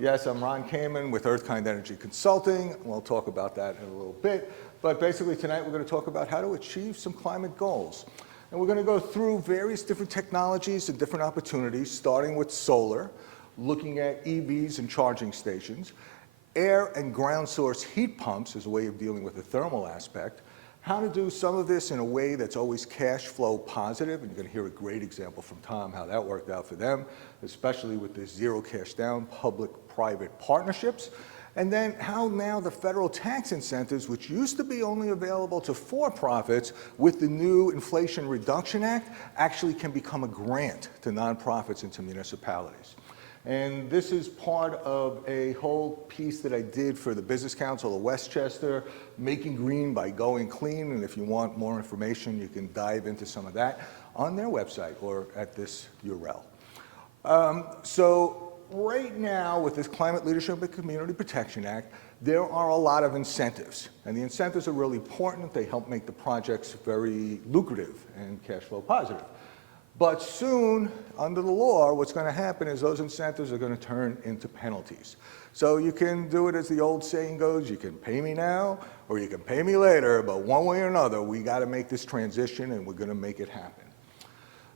Yes, I'm Ron Kamen with EarthKind Energy Consulting. We'll talk about that in a little bit. But basically tonight we're going to talk about how to achieve some climate goals. And we're going to go through various different technologies and different opportunities, starting with solar, looking at EVs and charging stations, air and ground source heat pumps as a way of dealing with the thermal aspect, how to do some of this in a way that's always cash flow positive, and you're going to hear a great example from Tom how that worked out for them, especially with the zero cash down public-private partnerships, and then how now the federal tax incentives, which used to be only available to for-profits with the new Inflation Reduction Act, actually can become a grant to nonprofits and to municipalities. And this is part of a whole piece that I did for the Business Council of Westchester, Making Green by Going Clean. And if you want more information, you can dive into some of that on their website or at this URL. So right now, with this Climate Leadership and Community Protection Act, there are a lot of incentives. And the incentives are really important. They help make the projects very lucrative and cash flow positive. But soon, under the law, what's going to happen is those incentives are going to turn into penalties. So you can do it as the old saying goes, you can pay me now or you can pay me later, but one way or another, we got to make this transition and we're going to make it happen.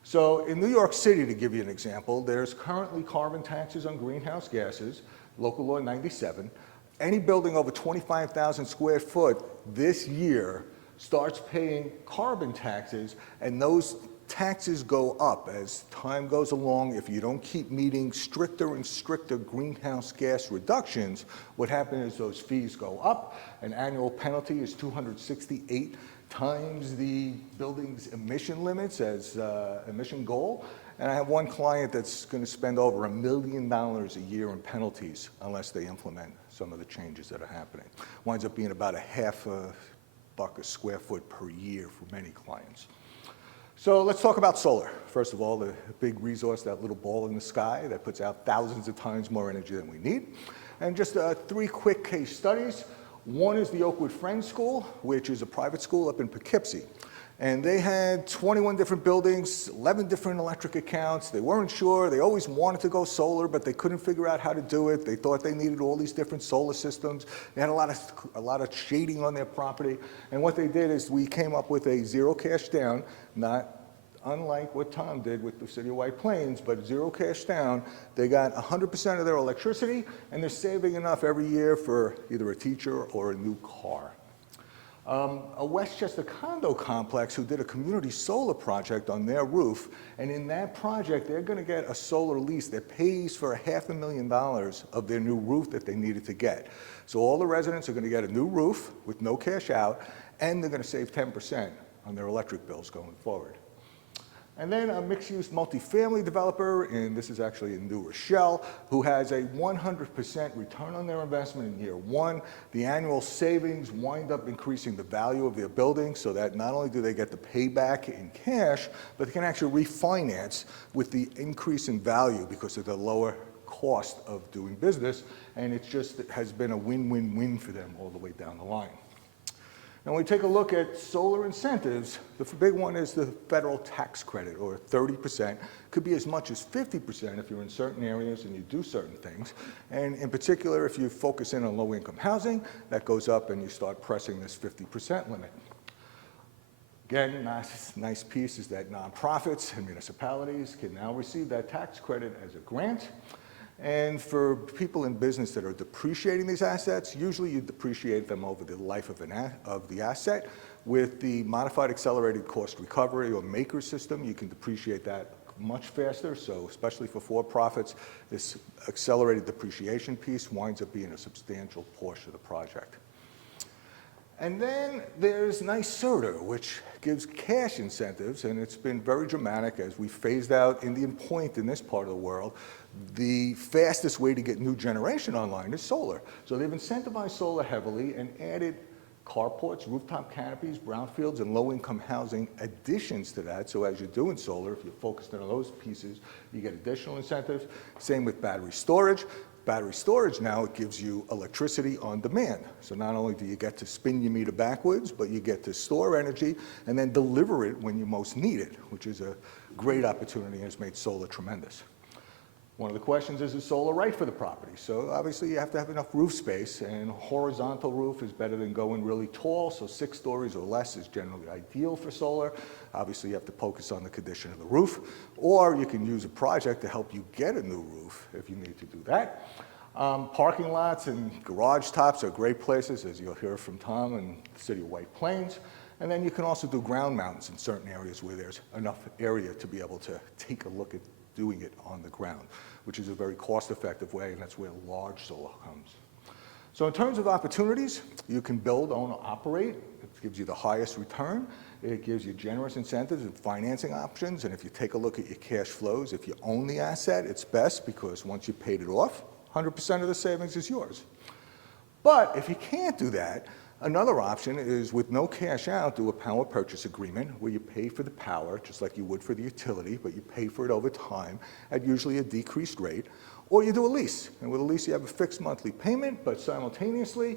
So in New York City, to give you an example, there's currently carbon taxes on greenhouse gases, local law 97. Any building over 25,000 square foot this year starts paying carbon taxes, and those taxes go up as time goes along. If you don't keep meeting stricter and stricter greenhouse gas reductions, what happens is those fees go up. An annual penalty is 268 times the building's emission limits as emission goal. And I have one client that's going to spend over $1 million a year in penalties unless they implement some of the changes that are happening. Winds up being about $0.50 a square foot per year for many clients. So let's talk about solar. First of all, the big resource, that little ball in the sky that puts out thousands of times more energy than we need. And just 3 quick case studies. One is the Oakwood Friends School, which is a private school up in Poughkeepsie. And they had 21 different buildings, 11 different electric accounts. They weren't sure. They always wanted to go solar, but they couldn't figure out how to do it. They thought they needed all these different solar systems. They had a lot of shading on their property. And what they did is we came up with a zero cash down, not unlike what Tom did with the City of White Plains, but zero cash down. They got 100% of their electricity, and they're saving enough every year for either a teacher or a new car. A Westchester condo complex who did a community solar project on their roof, and in that project they're going to get a solar lease that pays for $500,000 of their new roof that they needed to get. So all the residents are going to get a new roof with no cash out, and they're going to save 10% on their electric bills going forward. And then a mixed-use multifamily developer, and this is actually in New Rochelle, who has a 100% return on their investment in year 1. The annual savings wind up increasing the value of their building so that not only do they get the payback in cash, but they can actually refinance with the increase in value because of the lower cost of doing business, and it has been a win-win-win for them all the way down the line. Now, when we take a look at solar incentives, the big one is the federal tax credit, or 30%. Could be as much as 50% if you're in certain areas and you do certain things. And in particular, if you focus in on low-income housing, that goes up and you start pressing this 50% limit. Again, nice piece is that nonprofits and municipalities can now receive that tax credit as a grant. And for people in business that are depreciating these assets, usually you depreciate them over the life of the asset. With the modified accelerated cost recovery or maker system, you can depreciate that much faster. So especially for for-profits, this accelerated depreciation piece winds up being a substantial portion of the project. And then there's NYSERDA, which gives cash incentives, and it's been very dramatic as we phased out Indian Point in this part of the world. The fastest way to get new generation online is solar. So they've incentivized solar heavily and added carports, rooftop canopies, brownfields, and low-income housing additions to that. So as you're doing solar, if you're focused on those pieces, you get additional incentives. Same with battery storage. Battery storage now, it gives you electricity on demand. So not only do you get to spin your meter backwards, but you get to store energy and then deliver it when you most need it, which is a great opportunity and has made solar tremendous. One of the questions is solar right for the property? So obviously you have to have enough roof space, and horizontal roof is better than going really tall, so 6 stories or less is generally ideal for solar. Obviously you have to focus on the condition of the roof, or you can use a project to help you get a new roof if you need to do that. Parking lots and garage tops are great places, as you'll hear from Tom in the city of White Plains. And then you can also do ground mounts in certain areas where there's enough area to be able to take a look at doing it on the ground, which is a very cost-effective way, and that's where large solar comes. So in terms of opportunities, you can build, own, or operate. It gives you the highest return. It gives you generous incentives and financing options, and if you take a look at your cash flows, if you own the asset, it's best because once you've paid it off, 100% of the savings is yours. But if you can't do that, another option is with no cash out, do a power purchase agreement where you pay for the power just like you would for the utility, but you pay for it over time at usually a decreased rate, or you do a lease. And with a lease, you have a fixed monthly payment, but simultaneously,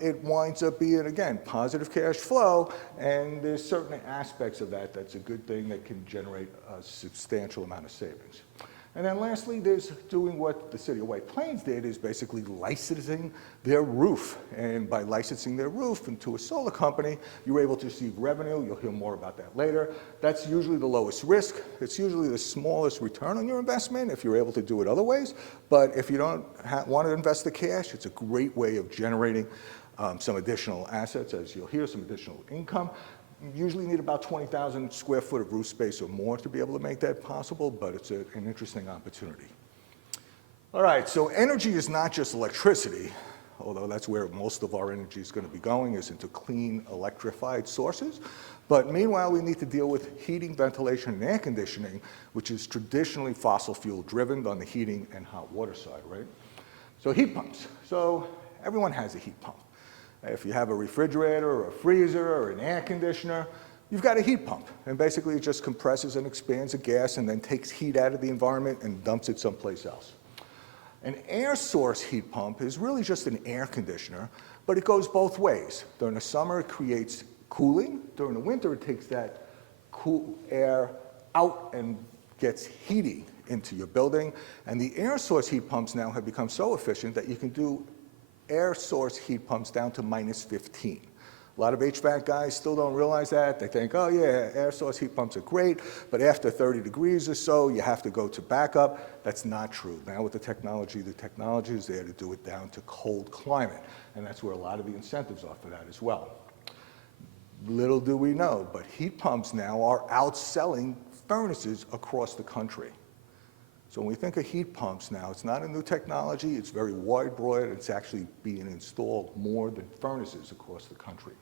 it winds up being, again, positive cash flow, and there's certain aspects of that that's a good thing that can generate a substantial amount of savings. And then lastly, there's doing what the city of White Plains did, is basically licensing their roof. And by licensing their roof into a solar company, you're able to receive revenue. You'll hear more about that later. That's usually the lowest risk. It's usually the smallest return on your investment if you're able to do it other ways. But if you don't want to invest the cash, it's a great way of generating some additional assets, as you'll hear, some additional income. You usually need about 20,000 square foot of roof space or more to be able to make that possible, but it's an interesting opportunity. All right, so energy is not just electricity, although that's where most of our energy is going to be going, is into clean electrified sources. But meanwhile, we need to deal with heating, ventilation, and air conditioning, which is traditionally fossil fuel driven on the heating and hot water side, right? So heat pumps. So everyone has a heat pump. If you have a refrigerator or a freezer or an air conditioner, you've got a heat pump. And basically it just compresses and expands the gas and then takes heat out of the environment and dumps it someplace else. An air source heat pump is really just an air conditioner, but it goes both ways. During the summer, it creates cooling. During the winter, it takes that cool air out and gets heating into your building. And the air source heat pumps now have become so efficient that you can do air source heat pumps down to -15. A lot of HVAC guys still don't realize that. They think, oh yeah, air source heat pumps are great, but after 30 degrees or so, you have to go to backup. That's not true. Now with the technology is there to do it down to cold climate, and that's where a lot of the incentives are for that as well. Little do we know, but heat pumps now are outselling furnaces across the country. So when we think of heat pumps now, it's not a new technology, it's very wide broad, it's actually being installed more than furnaces across the country.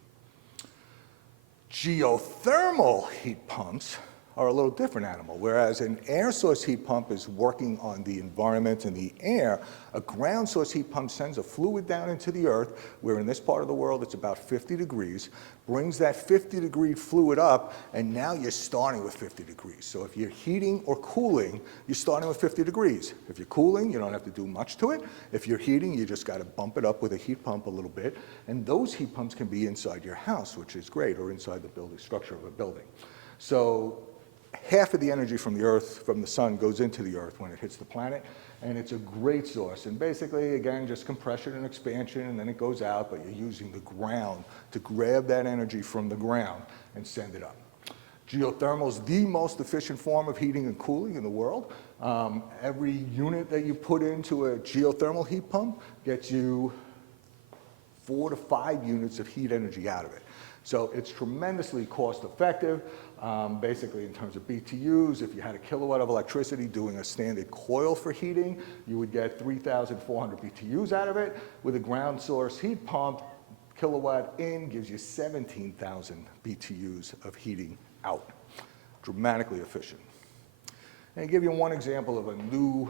Geothermal heat pumps are a little different animal. Whereas an air source heat pump is working on the environment and the air, a ground source heat pump sends a fluid down into the earth, where in this part of the world it's about 50 degrees, brings that 50-degree fluid up, and now you're starting with 50 degrees. So if you're heating or cooling, you're starting with 50 degrees. If you're cooling, you don't have to do much to it. If you're heating, you just got to bump it up with a heat pump a little bit. And those heat pumps can be inside your house, which is great, or inside the building structure of a building. So half of the energy from the earth, from the sun, goes into the earth when it hits the planet, and it's a great source. And basically, again, just compression and expansion, and then it goes out, but you're using the ground to grab that energy from the ground and send it up. Geothermal is the most efficient form of heating and cooling in the world. Every unit that you put into a geothermal heat pump gets you 4 to 5 units of heat energy out of it. So it's tremendously cost effective. Basically in terms of BTUs, if you had a kilowatt of electricity doing a standard coil for heating, you would get 3,400 BTUs out of it. With a ground source heat pump, kilowatt in gives you 17,000 BTUs of heating out. Dramatically efficient. And to give you one example of a new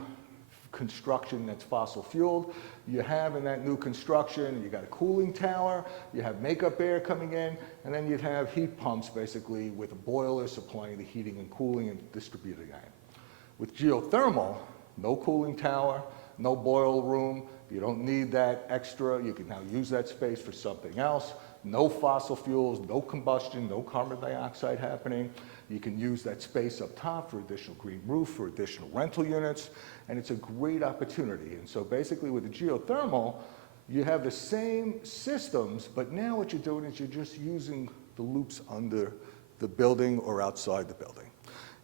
construction that's fossil fueled, you have in that new construction, you got a cooling tower, you have makeup air coming in, and then you'd have heat pumps basically with a boiler supplying the heating and cooling and distributing that. With geothermal, no cooling tower, no boil room, you don't need that extra, you can now use that space for something else. No fossil fuels, no combustion, no carbon dioxide happening. You can use that space up top for additional green roof, for additional rental units, and it's a great opportunity. And so basically with the geothermal, you have the same systems, but now what you're doing is you're just using the loops under the building or outside the building.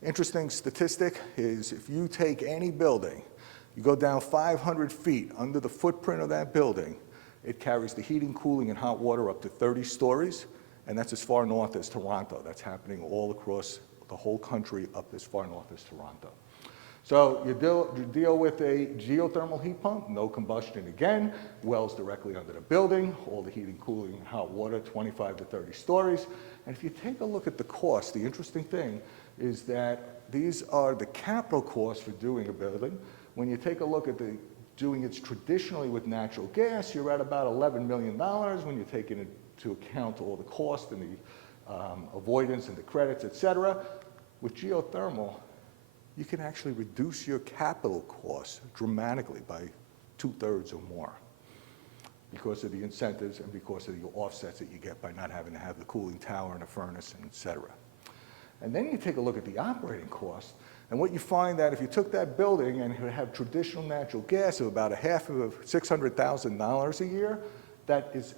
Interesting statistic is if you take any building, you go down 500 feet under the footprint of that building, it carries the heating, cooling, and hot water up to 30 stories, and that's as far north as Toronto. That's happening all across the whole country up as far north as Toronto. So you deal with a geothermal heat pump, no combustion again, wells directly under the building, all the heating, cooling, and hot water, 25 to 30 stories. And if you take a look at the cost, the interesting thing is that these are the capital costs for doing a building. When you take a look at doing it traditionally with natural gas, you're at about $11 million when you take into account all the cost and the avoidance and the credits, et cetera. With geothermal, you can actually reduce your capital costs dramatically by 2/3 or more because of the incentives and because of the offsets that you get by not having to have the cooling tower and a furnace, and et cetera. And then you take a look at the operating costs, and what you find that if you took that building and you have traditional natural gas of about $600,000 a year, that is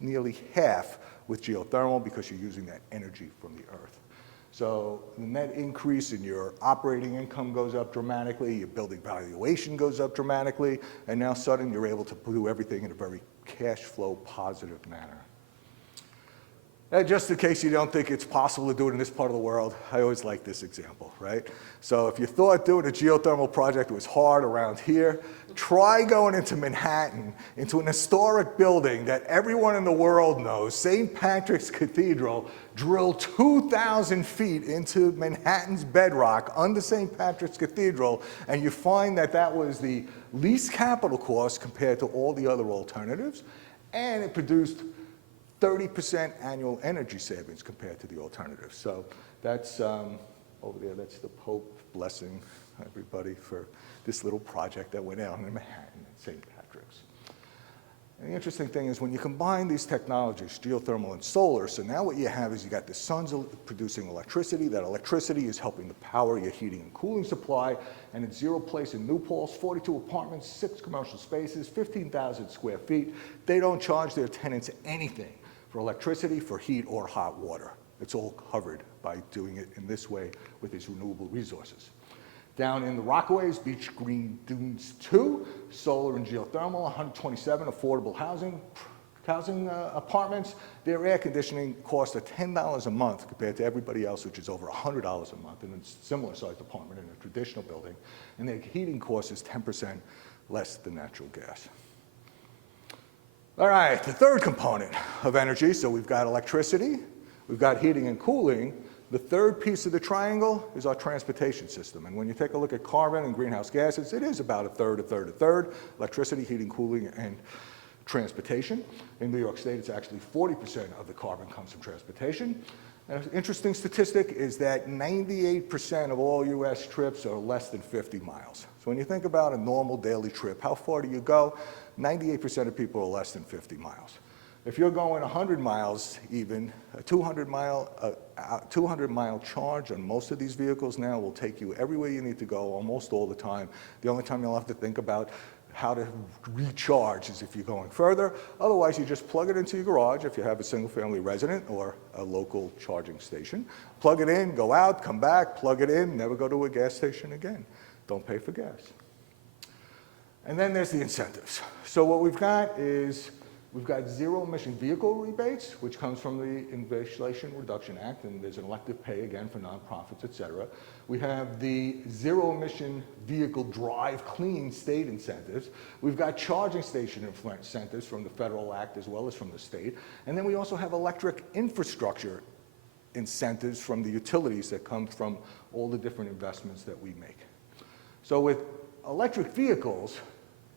nearly half with geothermal because you're using that energy from the earth. So the net increase in your operating income goes up dramatically, your building valuation goes up dramatically, and now suddenly you're able to do everything in a very cash flow positive manner. And just in case you don't think it's possible to do it in this part of the world, I always like this example, right? So if you thought doing a geothermal project was hard around here, try going into Manhattan, into an historic building that everyone in the world knows, St. Patrick's Cathedral, drilled 2,000 feet into Manhattan's bedrock under St. Patrick's Cathedral, and you find that that was the least capital cost compared to all the other alternatives, and it produced 30% annual energy savings compared to the alternatives. So that's over there, that's the Pope blessing everybody for this little project that went out in Manhattan at St. Patrick's. And the interesting thing is when you combine these technologies, geothermal and solar, so now what you have is you got the sun's producing electricity. That electricity is helping to power your heating and cooling supply, and it's zero place in New Paltz, 42 apartments, 6 commercial spaces, 15,000 square feet. They don't charge their tenants anything for electricity, for heat, or hot water. It's all covered by doing it in this way with these renewable resources. Down in the Rockaways, Beach Green Dunes 2, solar and geothermal, 127 affordable housing apartments. Their air conditioning costs $10 a month compared to everybody else, which is over $100 a month in a similar sized apartment in a traditional building. And their heating cost is 10% less than natural gas. All right, the third component of energy, so we've got electricity, we've got heating and cooling. The third piece of the triangle is our transportation system. And when you take a look at carbon and greenhouse gases, it is about a third, electricity, heating, cooling, and transportation. In New York State, it's actually 40% of the carbon comes from transportation. And an interesting statistic is that 98% of all US trips are less than 50 miles. So when you think about a normal daily trip, how far do you go? 98% of people are less than 50 miles. If you're going 100 miles even, a 200-mile charge on most of these vehicles now will take you everywhere you need to go almost all the time. The only time you'll have to think about how to recharge is if you're going further. Otherwise, you just plug it into your garage if you have a single-family resident or a local charging station. Plug it in, go out, come back, plug it in, never go to a gas station again. Don't pay for gas. And then there's the incentives. So what we've got is we've got zero-emission vehicle rebates, which comes from the Inflation Reduction Act, and there's an elective pay, again, for nonprofits, et cetera. We have the zero-emission vehicle drive clean state incentives. We've got charging station incentives from the federal act as well as from the state. And then we also have electric infrastructure incentives from the utilities that come from all the different investments that we make. So with electric vehicles,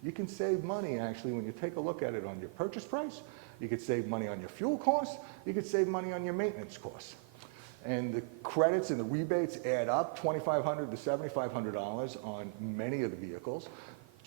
you can save money, actually, when you take a look at it on your purchase price. You could save money on your fuel costs. You could save money on your maintenance costs. And the credits and the rebates add up, $2,500 to $7,500 on many of the vehicles,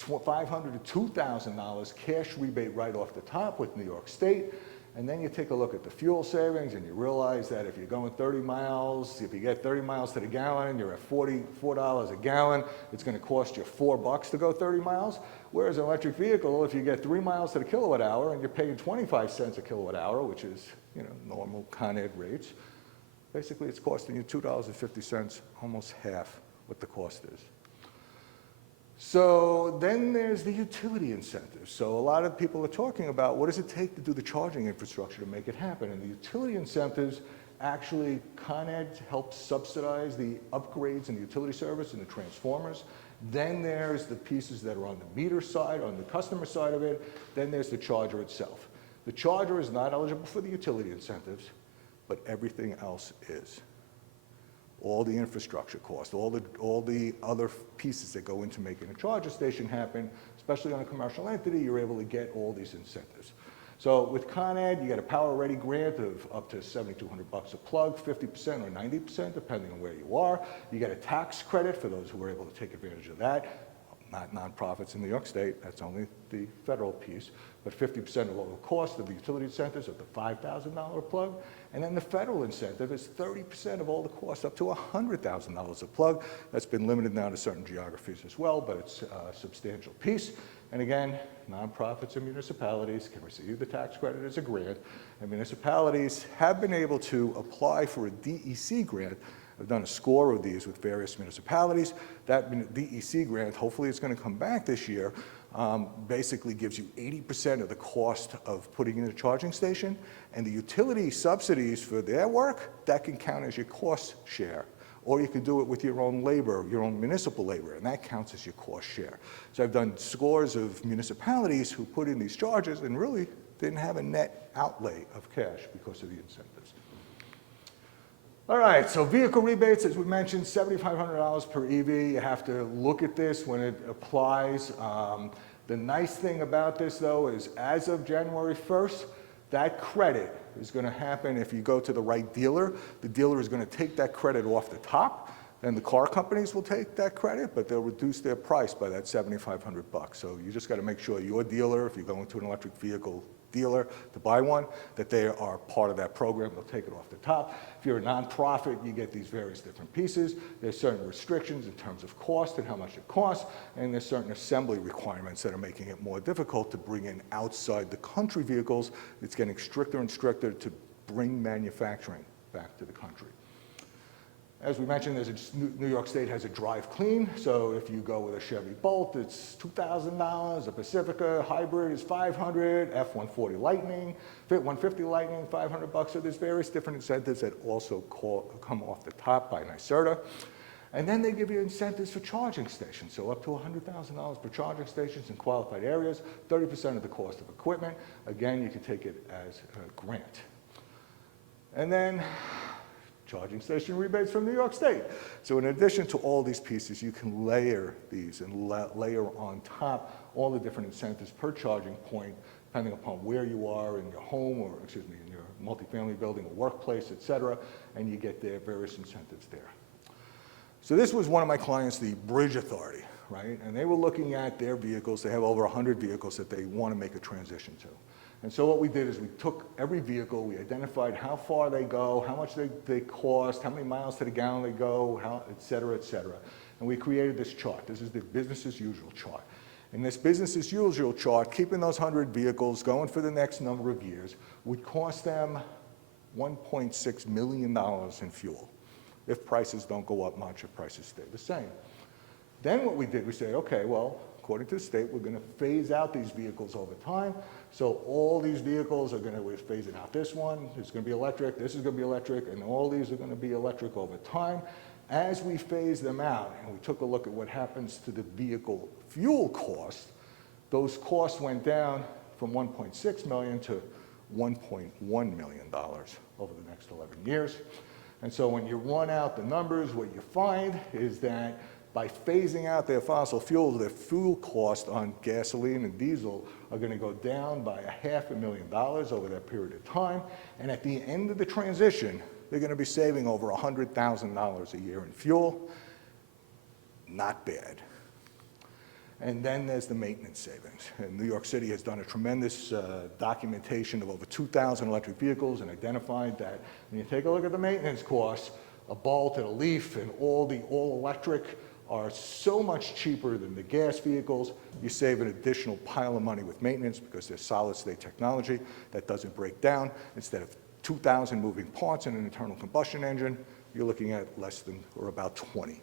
$500 to $2,000 cash rebate right off the top with New York State. And then you take a look at the fuel savings and you realize that if you're going 30 miles, if you get 30 miles to the gallon, you're at $44 a gallon, it's going to cost you $4 to go 30 miles. Whereas an electric vehicle, if you get 3 miles to the kilowatt hour and you're paying 25 cents a kilowatt hour, which is, normal Con Ed rates, basically it's costing you $2.50, almost half what the cost is. So then there's the utility incentives. So a lot of people are talking about what does it take to do the charging infrastructure to make it happen. And the utility incentives, actually Con Ed helps subsidize the upgrades in the utility service and the transformers. Then there's the pieces that are on the meter side, on the customer side of it. Then there's the charger itself. The charger is not eligible for the utility incentives, but everything else is. All the infrastructure costs, all the other pieces that go into making a charger station happen, especially on a commercial entity, you're able to get all these incentives. So with Con Ed, you get a Power Ready grant of up to $7,200 a plug, 50% or 90%, depending on where you are. You get a tax credit for those who are able to take advantage of that. Not nonprofits in New York State, that's only the federal piece, but 50% of all the cost of the utility incentives of the $5,000 plug. And then the federal incentive is 30% of all the costs, up to $100,000 a plug. That's been limited now to certain geographies as well, but it's a substantial piece. And again, nonprofits and municipalities can receive the tax credit as a grant, and municipalities have been able to apply for a DEC grant. I've done a score of these with various municipalities. That DEC grant, hopefully it's going to come back this year, basically gives you 80% of the cost of putting in a charging station, and the utility subsidies for their work, that can count as your cost share. Or you could do it with your own labor, your own municipal labor, and that counts as your cost share. So I've done scores of municipalities who put in these charges and really didn't have a net outlay of cash because of the incentives. All right, so vehicle rebates, as we mentioned, $7,500 per EV. You have to look at this when it applies. The nice thing about this, though, is as of January 1st, that credit is going to happen if you go to the right dealer. The dealer is going to take that credit off the top, and the car companies will take that credit, but they'll reduce their price by that $7,500. So you just got to make sure your dealer, if you're going to an electric vehicle dealer to buy one, that they are part of that program. They'll take it off the top. If you're a nonprofit, you get these various different pieces. There's certain restrictions in terms of cost and how much it costs, and there's certain assembly requirements that are making it more difficult to bring in outside the country vehicles. It's getting stricter and stricter to bring manufacturing back to the country. As we mentioned, New York State has a drive clean, so if you go with a Chevy Bolt, it's $2,000. A Pacifica hybrid is $500. F-140 Lightning, Fit-150 Lightning, $500. So there's various different incentives that also come off the top by NYSERDA. And then they give you incentives for charging stations, so up to $100,000 per charging stations in qualified areas, 30% of the cost of equipment. Again, you can take it as a grant. And then charging station rebates from New York State. So in addition to all these pieces, you can layer these and layer on top all the different incentives per charging point, depending upon where you are in your home, or excuse me, in your multifamily building, a workplace, et cetera, and you get their various incentives there. So this was one of my clients, the Bridge Authority, right? And they were looking at their vehicles. They have over 100 vehicles that they want to make a transition to. And so what we did is we took every vehicle, we identified how far they go, how much they cost, how many miles to the gallon they go, et cetera, et cetera. And we created this chart. This is the business as usual chart. In this business as usual chart, keeping those 100 vehicles going for the next number of years would cost them $1.6 million in fuel if prices don't go up much, if prices stay the same. Then what we did, we said, okay, well, according to the state, we're going to phase out these vehicles over time. So all these vehicles are going to, we're phasing out this one, it's going to be electric, this is going to be electric, and all these are going to be electric over time. As we phase them out, and we took a look at what happens to the vehicle fuel cost, those costs went down from $1.6 million to $1.1 million over the next 11 years. And so when you run out the numbers, what you find is that by phasing out their fossil fuels, their fuel cost on gasoline and diesel are going to go down by $500,000 over that period of time. And at the end of the transition, they're going to be saving over $100,000 a year in fuel. Not bad. And then there's the maintenance savings. And New York City has done a tremendous documentation of over 2,000 electric vehicles and identified that when you take a look at the maintenance costs, a Bolt and a Leaf and all the all-electric are so much cheaper than the gas vehicles. You save an additional pile of money with maintenance because there's solid-state technology that doesn't break down. Instead of 2,000 moving parts in an internal combustion engine, you're looking at less than or about 20.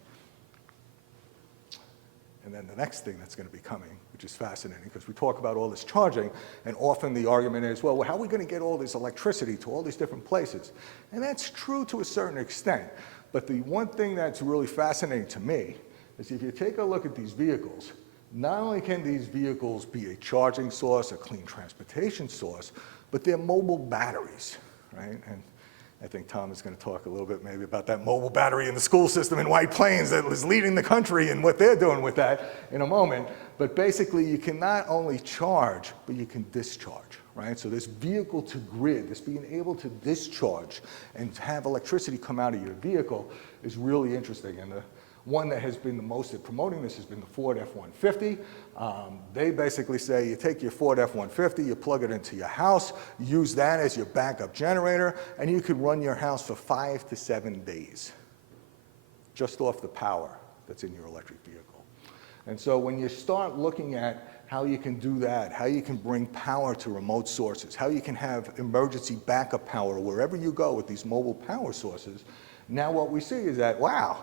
And then the next thing that's going to be coming, which is fascinating, because we talk about all this charging, and often the argument is, well, how are we going to get all this electricity to all these different places? And that's true to a certain extent. But the one thing that's really fascinating to me is if you take a look at these vehicles, not only can these vehicles be a charging source, a clean transportation source, but they're mobile batteries, right? And I think Tom is going to talk a little bit maybe about that mobile battery in the school system in White Plains that is leading the country and what they're doing with that in a moment. But basically, you can not only charge, but you can discharge, right? So this vehicle to grid, this being able to discharge and have electricity come out of your vehicle is really interesting. And the one that has been the most at promoting this has been the Ford F-150. They basically say you take your Ford F-150, you plug it into your house, use that as your backup generator, and you can run your house for 5 to 7 days just off the power that's in your electric vehicle. And so when you start looking at how you can do that, how you can bring power to remote sources, how you can have emergency backup power wherever you go with these mobile power sources, now what we see is that, wow,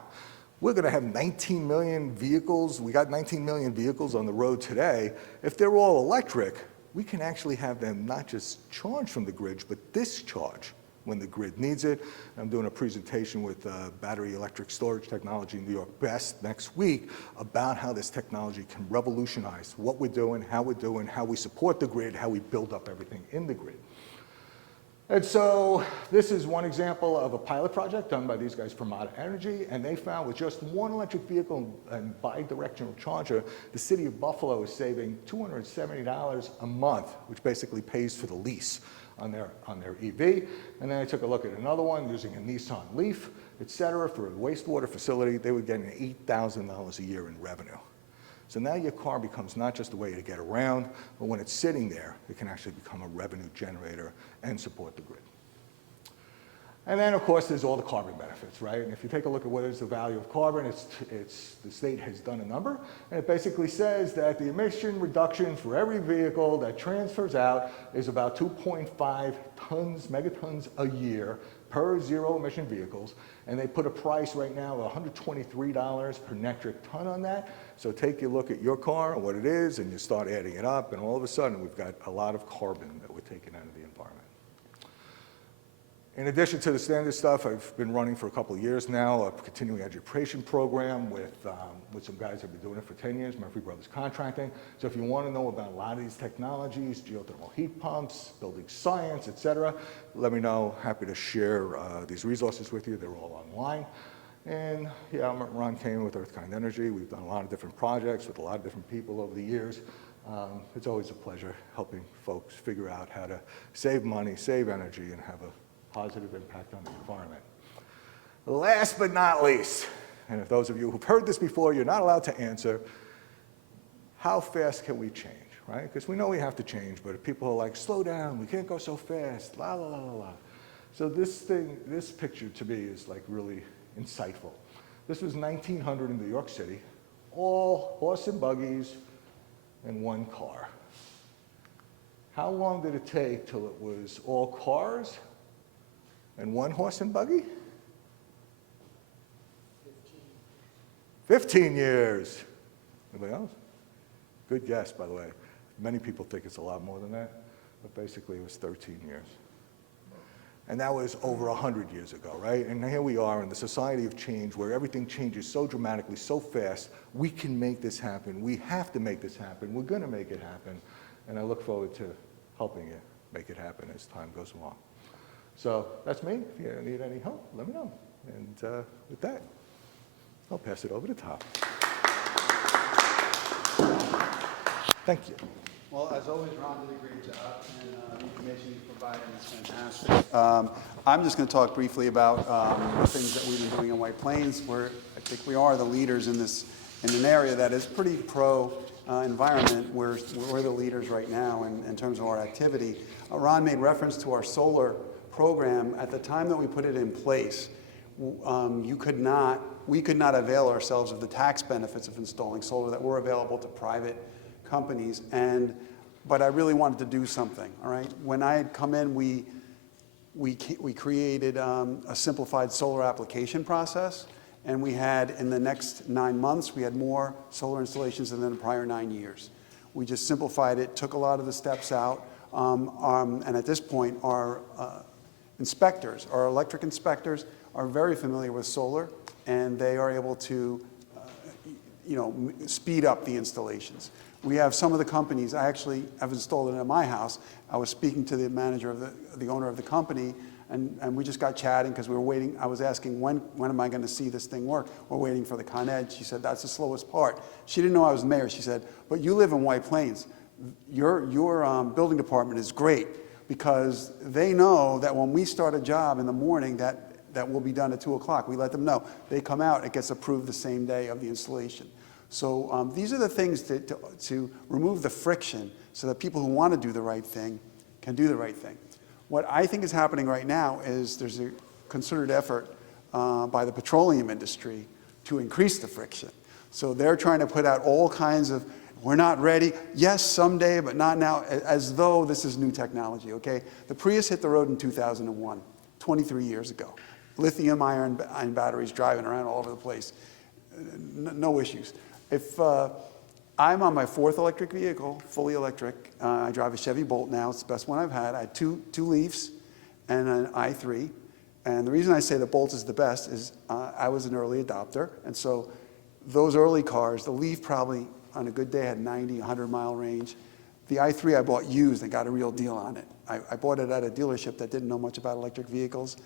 we're going to have 19 million vehicles. We got 19 million vehicles on the road today. If they're all electric, we can actually have them not just charge from the grid, but discharge when the grid needs it. I'm doing a presentation with battery electric storage technology in New York Best next week about how this technology can revolutionize what we're doing, how we support the grid, how we build up everything in the grid. And so this is one example of a pilot project done by these guys from Mata Energy, and they found with just one electric vehicle and bi-directional charger, the city of Buffalo is saving $270 a month, which basically pays for the lease on their EV. And then I took a look at another one using a Nissan Leaf, et cetera, for a wastewater facility. They were getting $8,000 a year in revenue. So now your car becomes not just a way to get around, but when it's sitting there, it can actually become a revenue generator and support the grid. And then, of course, there's all the carbon benefits, right? And if you take a look at what is the value of carbon, the state has done a number, and it basically says that the emission reduction for every vehicle that transfers out is about 2.5 tons, megatons a year per zero-emission vehicles, and they put a price right now of $123 per metric ton on that. So take a look at your car and what it is, and you start adding it up, and all of a sudden we've got a lot of carbon that we're taking out of the environment. In addition to the standard stuff, I've been running for a couple of years now a continuing education program with some guys that have been doing it for 10 years, Murphy Brothers Contracting. So if you want to know about a lot of these technologies, geothermal heat pumps, building science, et cetera, let me know. Happy to share these resources with you. They're all online. And yeah, I'm Ron Kamen with EarthKind Energy. We've done a lot of different projects with a lot of different people over the years. It's always a pleasure helping folks figure out how to save money, save energy, and have a positive impact on the environment. Last but not least, and if those of you who've heard this before, you're not allowed to answer, how fast can we change, right? Because we know we have to change, but if people are like, slow down, we can't go so fast, la, la, la, la, la. So this picture to me is like really insightful. This was 1900 in New York City, all horse and buggies and one car. How long did it take till it was all cars and one horse and buggy? 15 years. Anybody else? Good guess, by the way. Many people think it's a lot more than that, but basically it was 13 years. And that was over 100 years ago, right? And here we are in the society of change where everything changes so dramatically, so fast. We can make this happen. We have to make this happen. We're going to make it happen. And I look forward to helping you make it happen as time goes along. So that's me. If you need any help, let me know. And with that, I'll pass it over to Tom. Thank you. Well, as always, Ron did a great job, and the information you provided is fantastic. I'm just going to talk briefly about the things that we've been doing in White Plains, where I think we are the leaders in this in an area that is pretty pro-environment. We're the leaders right now in terms of our activity. Ron made reference to our solar program. At the time that we put it in place, we could not avail ourselves of the tax benefits of installing solar that were available to private companies. But I really wanted to do something, all right? When I had come in, we created a simplified solar application process, and we had, in the next 9 months, we had more solar installations than in the prior 9 years. We just simplified it, took a lot of the steps out, and at this point, our inspectors, our electric inspectors, are very familiar with solar, and they are able to speed up the installations. We have some of the companies, I actually have installed it at my house. I was speaking to the manager of the owner of the company, and we just got chatting because we were waiting. I was asking, when am I going to see this thing work? We're waiting for the Con Ed. She said, that's the slowest part. She didn't know I was the mayor. She said, but you live in White Plains. Your building department is great because they know that when we start a job in the morning that will be done at 2 o'clock. We let them know. They come out, it gets approved the same day of the installation. So these are the things to remove the friction so that people who want to do the right thing can do the right thing. What I think is happening right now is there's a concerted effort by the petroleum industry to increase the friction. So they're trying to put out all kinds of, we're not ready, yes, someday, but not now, as though this is new technology, okay? The Prius hit the road in 2001, 23 years ago. Lithium-ion batteries driving around all over the place. No issues. If I'm on my 4th electric vehicle, fully electric, I drive a Chevy Bolt now, it's the best one I've had. I had two Leafs and an i3. And the reason I say the Bolt is the best is I was an early adopter. And so those early cars, the Leaf probably on a good day had 90, 100 mile range. The i3 I bought used and got a real deal on it. I bought it at a dealership that didn't know much about electric vehicles.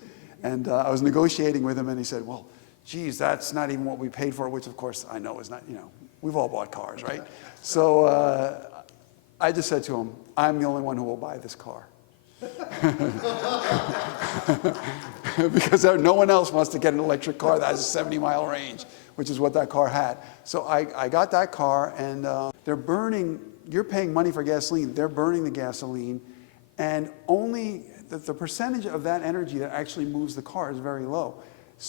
And I was negotiating with him and he said, well, geez, that's not even what we paid for, which of course I know is not, we've all bought cars, right? So I just said to him, I'm the only one who will buy this car. Because no one else wants to get an electric car that has a 70-mile range, which is what that car had. So I got that car, and they're burning, you're paying money for gasoline, they're burning the gasoline, and only the percentage of that energy that actually moves the car is very low.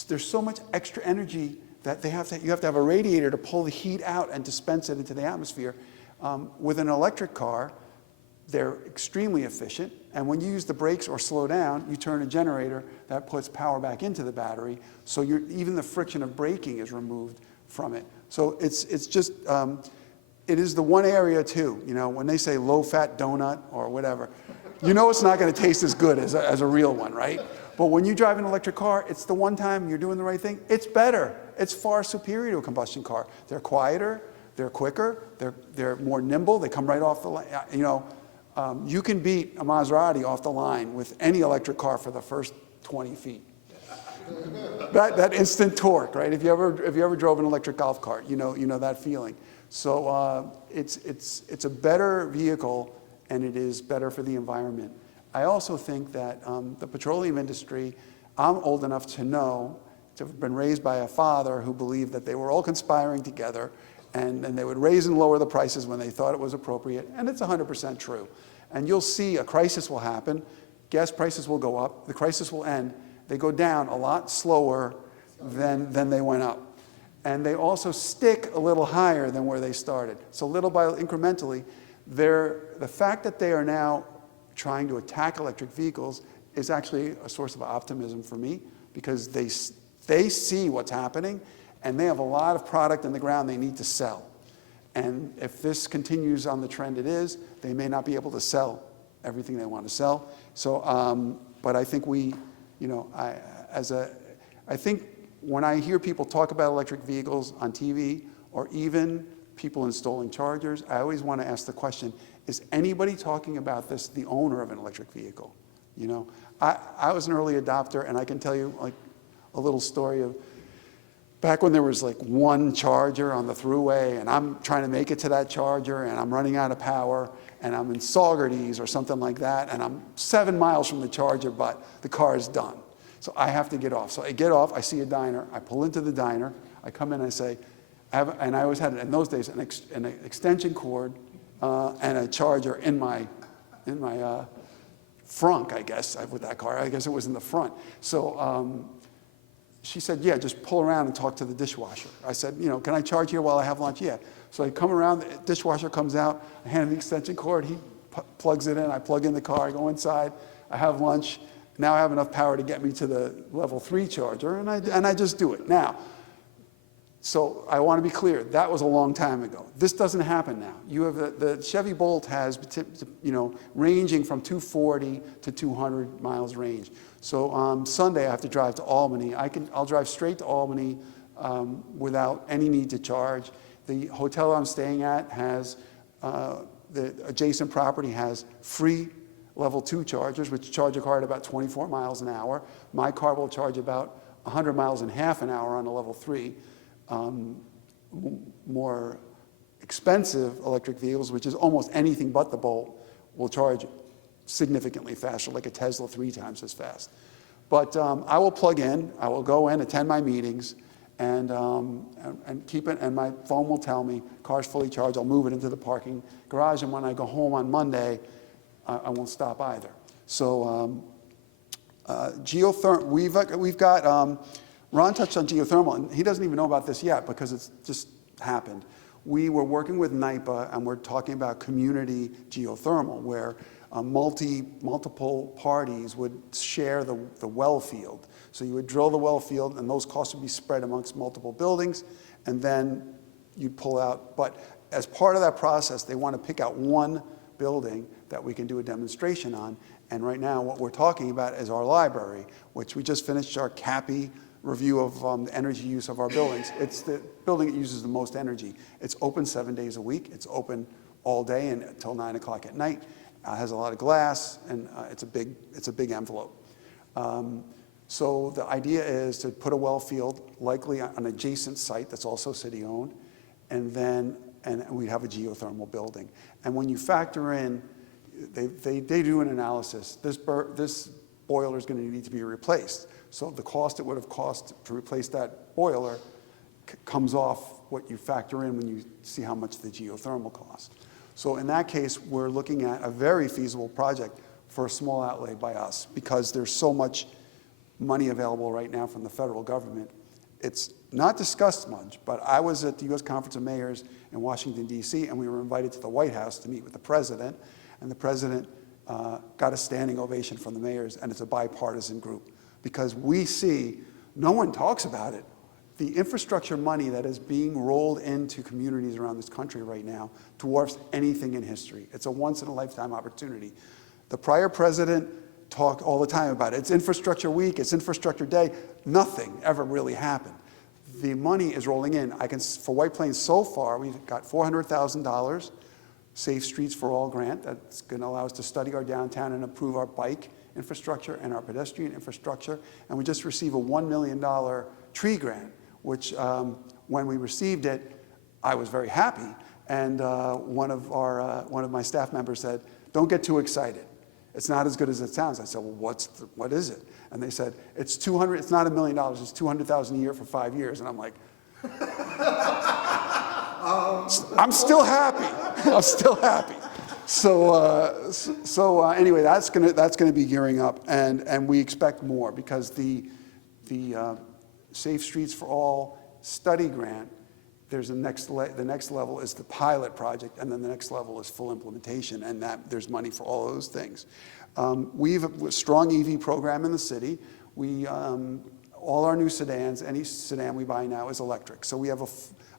There's so much extra energy that you have to have a radiator to pull the heat out and dispense it into the atmosphere. With an electric car, they're extremely efficient, and when you use the brakes or slow down, you turn a generator that puts power back into the battery, so even the friction of braking is removed from it. So it's just, it is the one area too, when they say low-fat donut or whatever, it's not going to taste as good as a real one, right? But when you drive an electric car, it's the one time you're doing the right thing. It's better. It's far superior to a combustion car. They're quieter, they're quicker, they're more nimble, they come right off the line. You can beat a Maserati off the line with any electric car for the first 20 feet. that instant torque, right? If you ever drove an electric golf cart, you know that feeling. So it's a better vehicle, and it is better for the environment. I also think that the petroleum industry, I'm old enough to know, to have been raised by a father who believed that they were all conspiring together, and they would raise and lower the prices when they thought it was appropriate, and it's 100% true. And you'll see a crisis will happen, gas prices will go up, the crisis will end, they go down a lot slower than they went up. And they also stick a little higher than where they started. So little by incrementally, the fact that they are now trying to attack electric vehicles is actually a source of optimism for me, because they see what's happening, and they have a lot of product in the ground they need to sell. And if this continues on the trend it is, they may not be able to sell everything they want to sell. So, but I think I think when I hear people talk about electric vehicles on TV, or even people installing chargers, I always want to ask the question, is anybody talking about this, the owner of an electric vehicle? I was an early adopter, and I can tell you like a little story of back when there was like one charger on the thruway, and I'm trying to make it to that charger, and I'm running out of power, and I'm in Saugerties or something like that, and I'm 7 miles from the charger, but the car is done. So I have to get off. So I get off, I see a diner, I pull into the diner, I come in, I say, and I always had, in those days, an extension cord and a charger in my frunk, I guess, with that car. I guess it was in the front. So she said, yeah, just pull around and talk to the dishwasher. I said, can I charge here while I have lunch? Yeah. So I come around, the dishwasher comes out, I hand him the extension cord, he plugs it in, I plug in the car, I go inside, I have lunch. Now I have enough power to get me to the level 3 charger, and I just do it. Now, so I want to be clear, that was a long time ago. This doesn't happen now. You have the Chevy Bolt has, ranging from 240 to 200 miles range. So Sunday I have to drive to Albany. I'll drive straight to Albany without any need to charge. The hotel I'm staying at has, the adjacent property has free level 2 chargers, which charge a car at about 24 miles an hour. My car will charge about 100 miles in half an hour on a level 3. More expensive electric vehicles, which is almost anything but the Bolt, will charge significantly faster, like a Tesla 3 times as fast. But I will plug in, I will go in, attend my meetings, and keep it, and my phone will tell me, car's fully charged, I'll move it into the parking garage, and when I go home on Monday, I won't stop either. So we've got, Ron touched on geothermal, and he doesn't even know about this yet because it's just happened. We were working with NYPA, and we're talking about community geothermal, where multiple parties would share the well field. So you would drill the well field, and those costs would be spread amongst multiple buildings, and then you'd pull out. But as part of that process, they want to pick out one building that we can do a demonstration on. And right now, what we're talking about is our library, which we just finished our CAPI review of the energy use of our buildings. It's the building that uses the most energy. It's open 7 days a week. It's open all day and until 9 o'clock at night. Has a lot of glass, and it's a big envelope. So the idea is to put a well field, likely on an adjacent site that's also city-owned, and we'd have a geothermal building. And when you factor in, they do an analysis. This boiler is going to need to be replaced. So the cost it would have cost to replace that boiler comes off what you factor in when you see how much the geothermal costs. So in that case, we're looking at a very feasible project for a small outlay by us because there's so much money available right now from the federal government. It's not discussed much, but I was at the U.S. Conference of Mayors in Washington, D.C., and we were invited to the White House to meet with the president, and the president got a standing ovation from the mayors, and it's a bipartisan group because we see, no one talks about it, the infrastructure money that is being rolled into communities around this country right now dwarfs anything in history. It's a once-in-a-lifetime opportunity. The prior president talked all the time about it. It's infrastructure week, it's infrastructure day. Nothing ever really happened. The money is rolling in. For White Plains so far, we've got $400,000 Safe Streets for All grant that's going to allow us to study our downtown and improve our bike infrastructure and our pedestrian infrastructure. And we just received a $1 million tree grant, which when we received it, I was very happy. And one of my staff members said, "Don't get too excited. It's not as good as it sounds." I said, "Well, what is it?" And they said, "It's not $1 million, it's $200,000 a year for 5 years." And I'm like, I'm still happy. I'm still happy. So anyway, that's gonna be gearing up, and we expect more because the Safe Streets for All study grant, there's the next level is the pilot project, and then the next level is full implementation, and there's money for all of those things. We have a strong EV program in the city. All our new sedans, any sedan we buy now is electric. So we have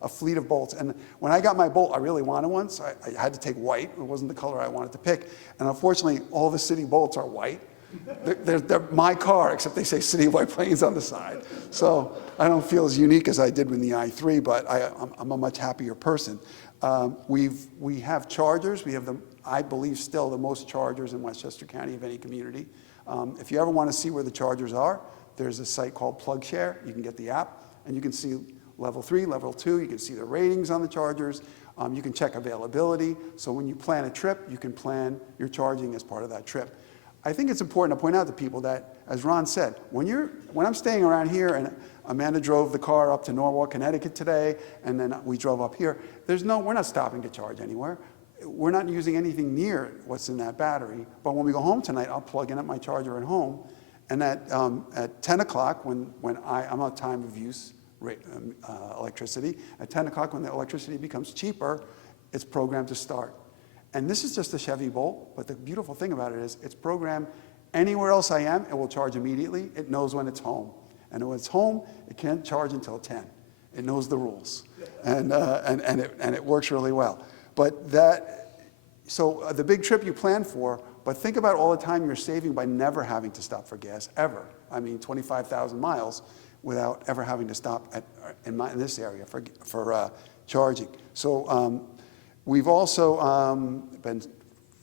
a fleet of Bolts. And when I got my Bolt, I really wanted one, so I had to take white. It wasn't the color I wanted to pick. And unfortunately, all the city Bolts are white. They're my car, except they say City of White Plains on the side. So I don't feel as unique as I did with the i3, but I'm a much happier person. We have chargers. We have, I believe, still the most chargers in Westchester County of any community. If you ever want to see where the chargers are, there's a site called PlugShare. You can get the app, and you can see level 3, level 2. You can see the ratings on the chargers. You can check availability. So when you plan a trip, you can plan your charging as part of that trip. I think it's important to point out to people that, as Ron said, when I'm staying around here, and Amanda drove the car up to Norwalk, Connecticut today, and then we drove up here, we're not stopping to charge anywhere. We're not using anything near what's in that battery. But when we go home tonight, I'll plug in at my charger at home, and at 10 o'clock, when I'm on time of use electricity, at 10 o'clock when the electricity becomes cheaper, it's programmed to start. And this is just a Chevy Bolt, but the beautiful thing about it is it's programmed anywhere else I am, it will charge immediately. It knows when it's home. And when it's home, it can't charge until 10. It knows the rules. And it works really well. But so the big trip you plan for, but think about all the time you're saving by never having to stop for gas, ever. I mean, 25,000 miles without ever having to stop in this area for charging. So we've also been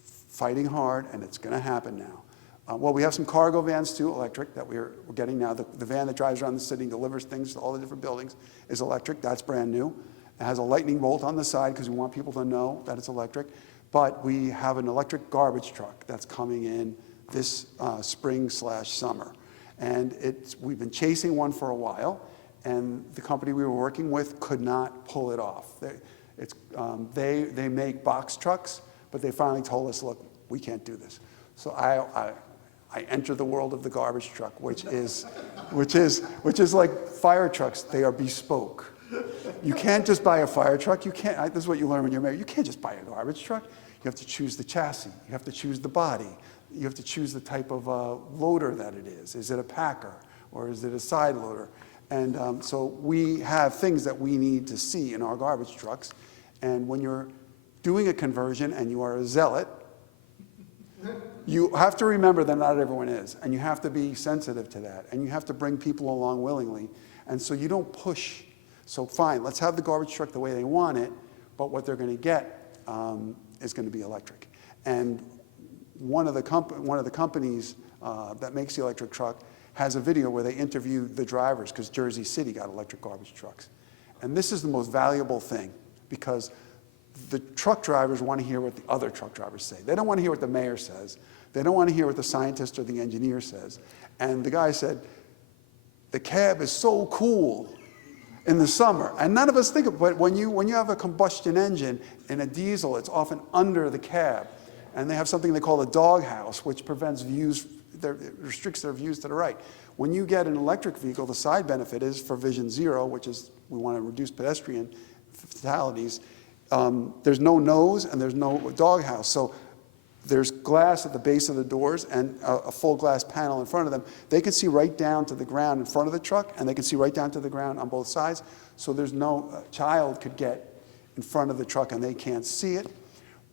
fighting hard, and it's going to happen now. Well, we have some cargo vans too, electric, that we're getting now. The van that drives around the city and delivers things to all the different buildings is electric. That's brand new. It has a lightning bolt on the side because we want people to know that it's electric. But we have an electric garbage truck that's coming in this spring/summer. And we've been chasing one for a while, and the company we were working with could not pull it off. They make box trucks, but they finally told us, look, we can't do this. So I enter the world of the garbage truck, which is like fire trucks. They are bespoke. You can't just buy a fire truck. You can't. This is what you learn when you're married. You can't just buy a garbage truck. You have to choose the chassis. You have to choose the body. You have to choose the type of loader that it is. Is it a packer or is it a side loader? And so we have things that we need to see in our garbage trucks. And when you're doing a conversion and you are a zealot, you have to remember that not everyone is. And you have to be sensitive to that. And you have to bring people along willingly. And so you don't push. So fine, let's have the garbage truck the way they want it, but what they're going to get is going to be electric. And one of the companies that makes the electric truck has a video where they interview the drivers, because Jersey City got electric garbage trucks. And this is the most valuable thing, because the truck drivers want to hear what the other truck drivers say. They don't want to hear what the mayor says. They don't want to hear what the scientist or the engineer says. And the guy said, the cab is so cool in the summer. And none of us think of it, but when you have a combustion engine in a diesel, it's often under the cab. And they have something they call a doghouse, which prevents views, it restricts their views to the right. When you get an electric vehicle, the side benefit is for Vision Zero, which is we want to reduce pedestrian fatalities. There's no nose and there's no doghouse. So there's glass at the base of the doors and a full glass panel in front of them. They can see right down to the ground in front of the truck, and they can see right down to the ground on both sides. So there's no child could get in front of the truck and they can't see it.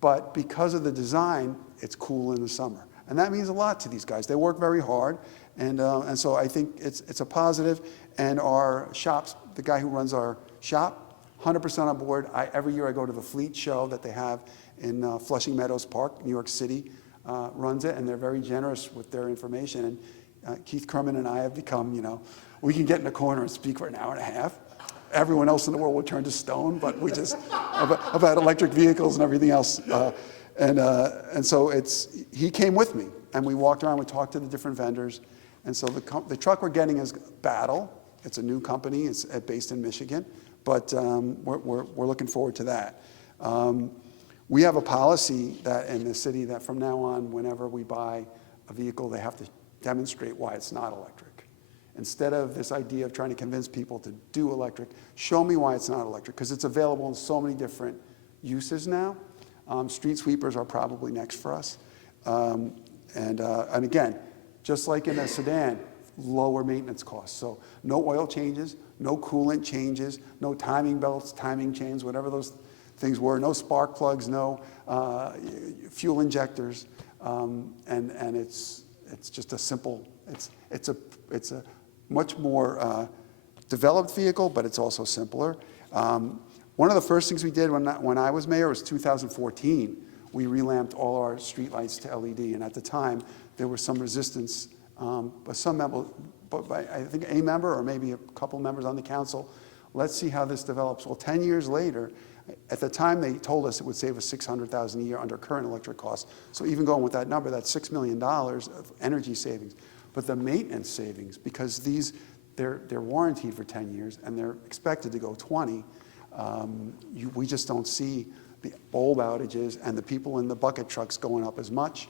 But because of the design, it's cool in the summer. And that means a lot to these guys. They work very hard. And so I think it's a positive. And our shops, the guy who runs our shop, 100% on board. Every year I go to the Fleet show that they have in Flushing Meadows Park, New York City, runs it, and they're very generous with their information. And Keith Kerman and I have become, we can get in a corner and speak for an hour and a half. Everyone else in the world will turn to stone, but we just, about electric vehicles and everything else. And so he came with me, and we walked around, we talked to the different vendors. And so the truck we're getting is Battle. It's a new company, it's based in Michigan, but we're looking forward to that. We have a policy that in the city that from now on, whenever we buy a vehicle, they have to demonstrate why it's not electric. Instead of this idea of trying to convince people to do electric, show me why it's not electric, because it's available in so many different uses now. Street sweepers are probably next for us. And again, just like in a sedan, lower maintenance costs. So no oil changes, no coolant changes, no timing belts, timing chains, whatever those things were, no spark plugs, no fuel injectors, and it's just a simple. It's a much more developed vehicle, but it's also simpler. One of the first things we did when I was mayor was 2014. We relamped all our streetlights to LED, and at the time there was some resistance, but I think a member or maybe a couple members on the council. Let's see how this develops. Well, 10 years later, At the time, they told us it would save us $600,000 a year under current electric costs. So even going with that number, that's $6 million of energy savings. But the maintenance savings, because they're warranted for 10 years and they're expected to go 20, we just don't see the bulb outages and the people in the bucket trucks going up as much.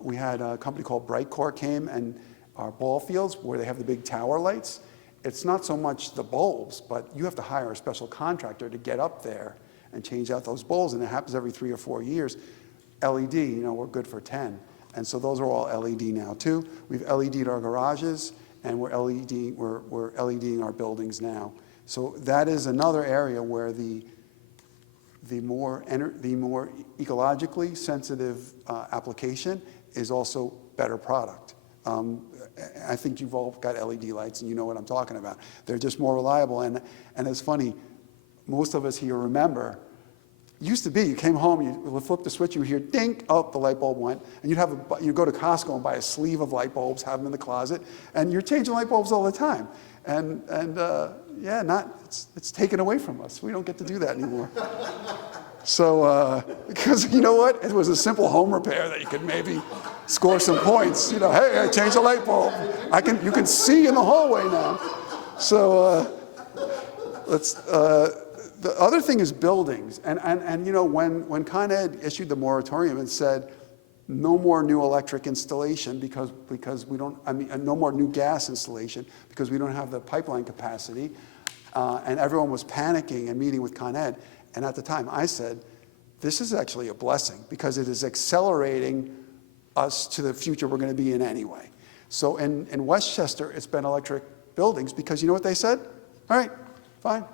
We had a company called Brightcore came and our ball fields where they have the big tower lights. It's not so much the bulbs, but you have to hire a special contractor to get up there and change out those bulbs, and it happens every 3 or 4 years. LED, we're good for 10. And so those are all LED now too. We've LED'd our garages, and we're LEDing our buildings now. So that is another area where the more ecologically sensitive application is also better product. I think you've all got LED lights and you know what I'm talking about. They're just more reliable, and it's funny, most of us here remember, used to be, you came home, you would flip the switch, you would hear ding, oh, the light bulb went, and you'd go to Costco and buy a sleeve of light bulbs, have them in the closet, and you're changing light bulbs all the time. It's taken away from us. We don't get to do that anymore. So, because you know what? It was a simple home repair that you could maybe score some points. Hey, I changed the light bulb. You can see in the hallway now. So, the other thing is buildings. And when Con Ed issued the moratorium and said, no more new electric installation because we don't, no more new gas installation because we don't have the pipeline capacity, and everyone was panicking and meeting with Con Ed. And at the time, I said, this is actually a blessing because it is accelerating us to the future we're going to be in anyway. So in Westchester, it's been electric buildings because you know what they said? All right, fine.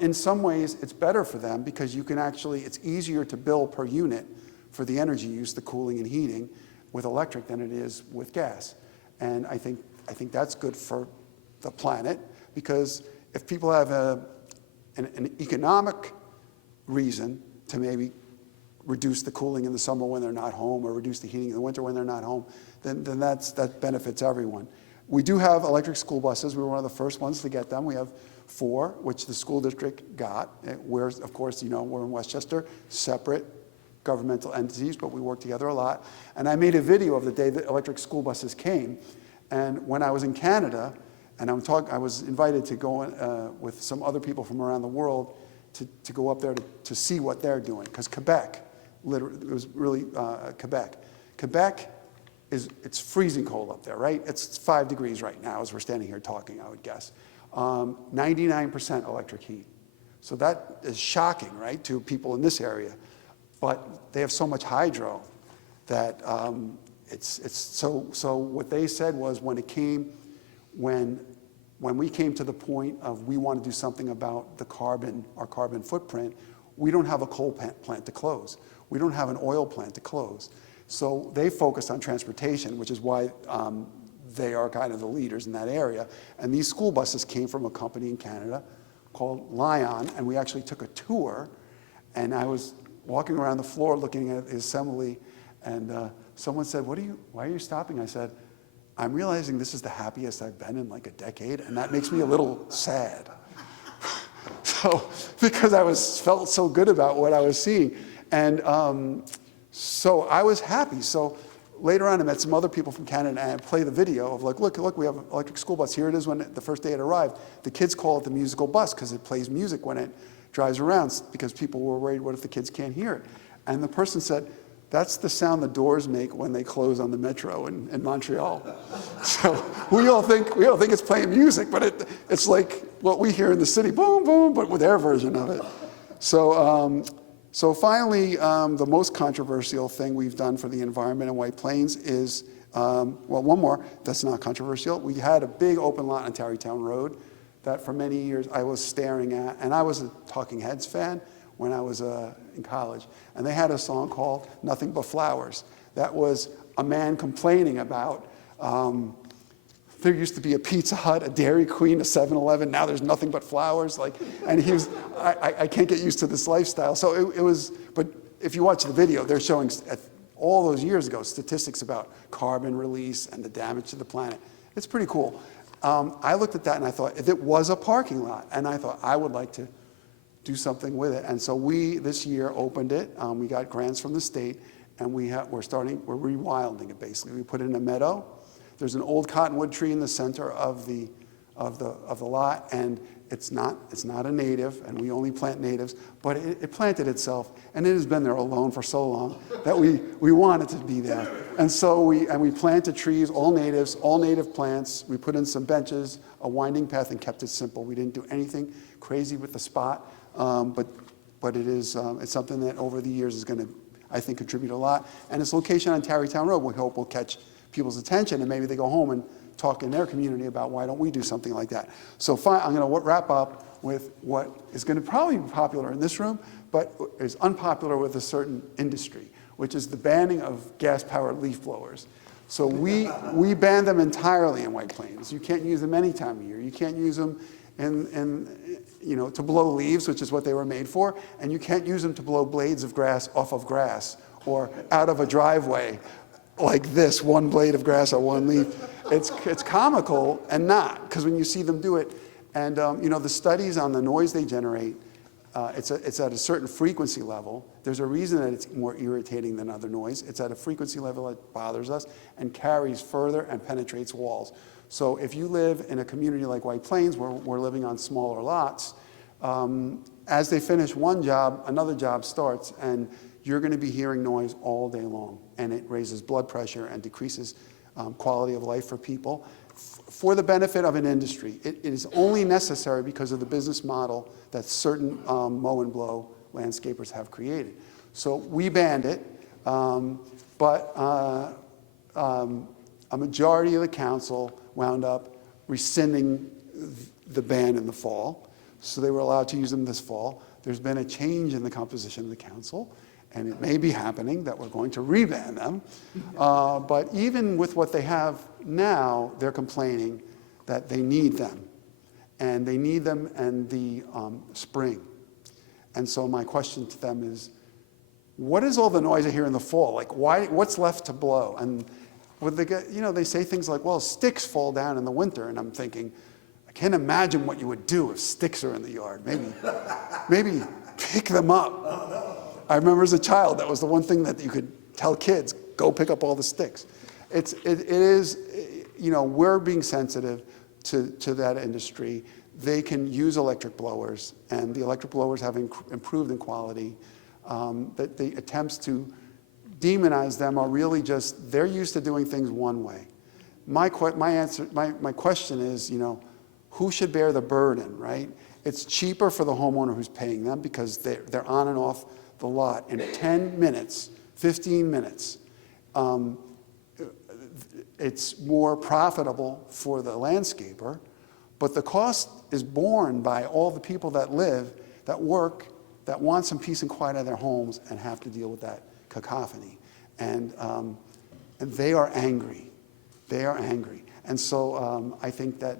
In some ways, it's better for them because it's easier to bill per unit for the energy use, the cooling and heating, with electric than it is with gas. And I think that's good for the planet because if people have an economic reason to maybe reduce the cooling in the summer when they're not home or reduce the heating in the winter when they're not home, then that benefits everyone. We do have electric school buses. We were one of the first ones to get them. We have 4, which the school district got. We're, of course, we're in Westchester, separate governmental entities, but we work together a lot. And I made a video of the day that electric school buses came. And when I was in Canada, and I was invited to go with some other people from around the world to go up there to see what they're doing. Because Quebec, it was really Quebec. Quebec it's freezing cold up there, right? It's 5 degrees right now as we're standing here talking, I would guess. 99% electric heat. So that is shocking, right, to people in this area. But they have so much hydro that so what they said was when we came to the point of we want to do something about our carbon footprint, we don't have a coal plant to close. We don't have an oil plant to close. So they focused on transportation, which is why they are kind of the leaders in that area. And these school buses came from a company in Canada called Lion, and we actually took a tour, and I was walking around the floor looking at the assembly, and someone said, why are you stopping? I said, I'm realizing this is the happiest I've been in like a decade, and that makes me a little sad. So, because I felt so good about what I was seeing. And so I was happy. So later on, I met some other people from Canada, and I played the video of like, look, we have an electric school bus. Here it is the first day it arrived. The kids call it the musical bus because it plays music when it drives around because people were worried, what if the kids can't hear it? And the person said, that's the sound the doors make when they close on the metro in Montreal. So we all think it's playing music, but it's like what we hear in the city, boom, boom, but with their version of it. So finally, the most controversial thing we've done for the environment in White Plains is, one more that's not controversial. We had a big open lot on Teatown Road that for many years I was staring at, and I was a Talking Heads fan when I was in college, and they had a song called Nothing But Flowers. That was a man complaining about, there used to be a Pizza Hut, a Dairy Queen, a 7-Eleven, now there's nothing but flowers, and he was, I can't get used to this lifestyle. So it was, but if you watch the video, they're showing all those years ago statistics about carbon release and the damage to the planet. It's pretty cool. I looked at that and I thought, if it was a parking lot, and I thought I would like to do something with it. And so we, this year, opened it. We got grants from the state, and we're rewilding it, basically. We put it in a meadow. There's an old cottonwood tree in the center of the lot, and it's not a native, and we only plant natives, but it planted itself, and it has been there alone for so long that we want it to be there. And so we planted trees, all natives, all native plants. We put in some benches, a winding path, and kept it simple. We didn't do anything crazy with the spot, but it's something that over the years is going to, I think, contribute a lot. And its location on Tarrytown Road, we hope will catch people's attention, and maybe they go home and talk in their community about why don't we do something like that. So I'm going to wrap up with what is going to probably be popular in this room, but is unpopular with a certain industry, which is the banning of gas-powered leaf blowers. So we ban them entirely in White Plains. You can't use them any time of year. You can't use them to blow leaves, which is what they were made for, and you can't use them to blow blades of grass off of grass or out of a driveway like this, one blade of grass or one leaf. It's comical and not, because when you see them do it, and the studies on the noise they generate, it's at a certain frequency level. There's a reason that it's more irritating than other noise. It's at a frequency level that bothers us and carries further and penetrates walls. So if you live in a community like White Plains, where we're living on smaller lots, as they finish one job, another job starts, and you're going to be hearing noise all day long, and it raises blood pressure and decreases quality of life for people for the benefit of an industry. It is only necessary because of the business model that certain mow and blow landscapers have created. So we banned it, but a majority of the council wound up rescinding the ban in the fall, so they were allowed to use them this fall. There's been a change in the composition of the council, and it may be happening that we're going to reban them. But even with what they have now, they're complaining that they need them. And they need them in the spring. And so my question to them is, what is all the noise I hear in the fall? Like, what's left to blow? And they say things like, well, sticks fall down in the winter. And I'm thinking, I can't imagine what you would do if sticks are in the yard. Maybe pick them up. I remember as a child, that was the one thing that you could tell kids, go pick up all the sticks. It is, we're being sensitive to that industry. They can use electric blowers, and the electric blowers have improved in quality. That the attempts to demonize them are really just, they're used to doing things one way. My question is, who should bear the burden, right? It's cheaper for the homeowner who's paying them because they're on and off the lot in 10 minutes, 15 minutes. It's more profitable for the landscaper, but the cost is borne by all the people that live, that work, that want some peace and quiet in their homes and have to deal with that cacophony. And they are angry. They are angry. And so I think that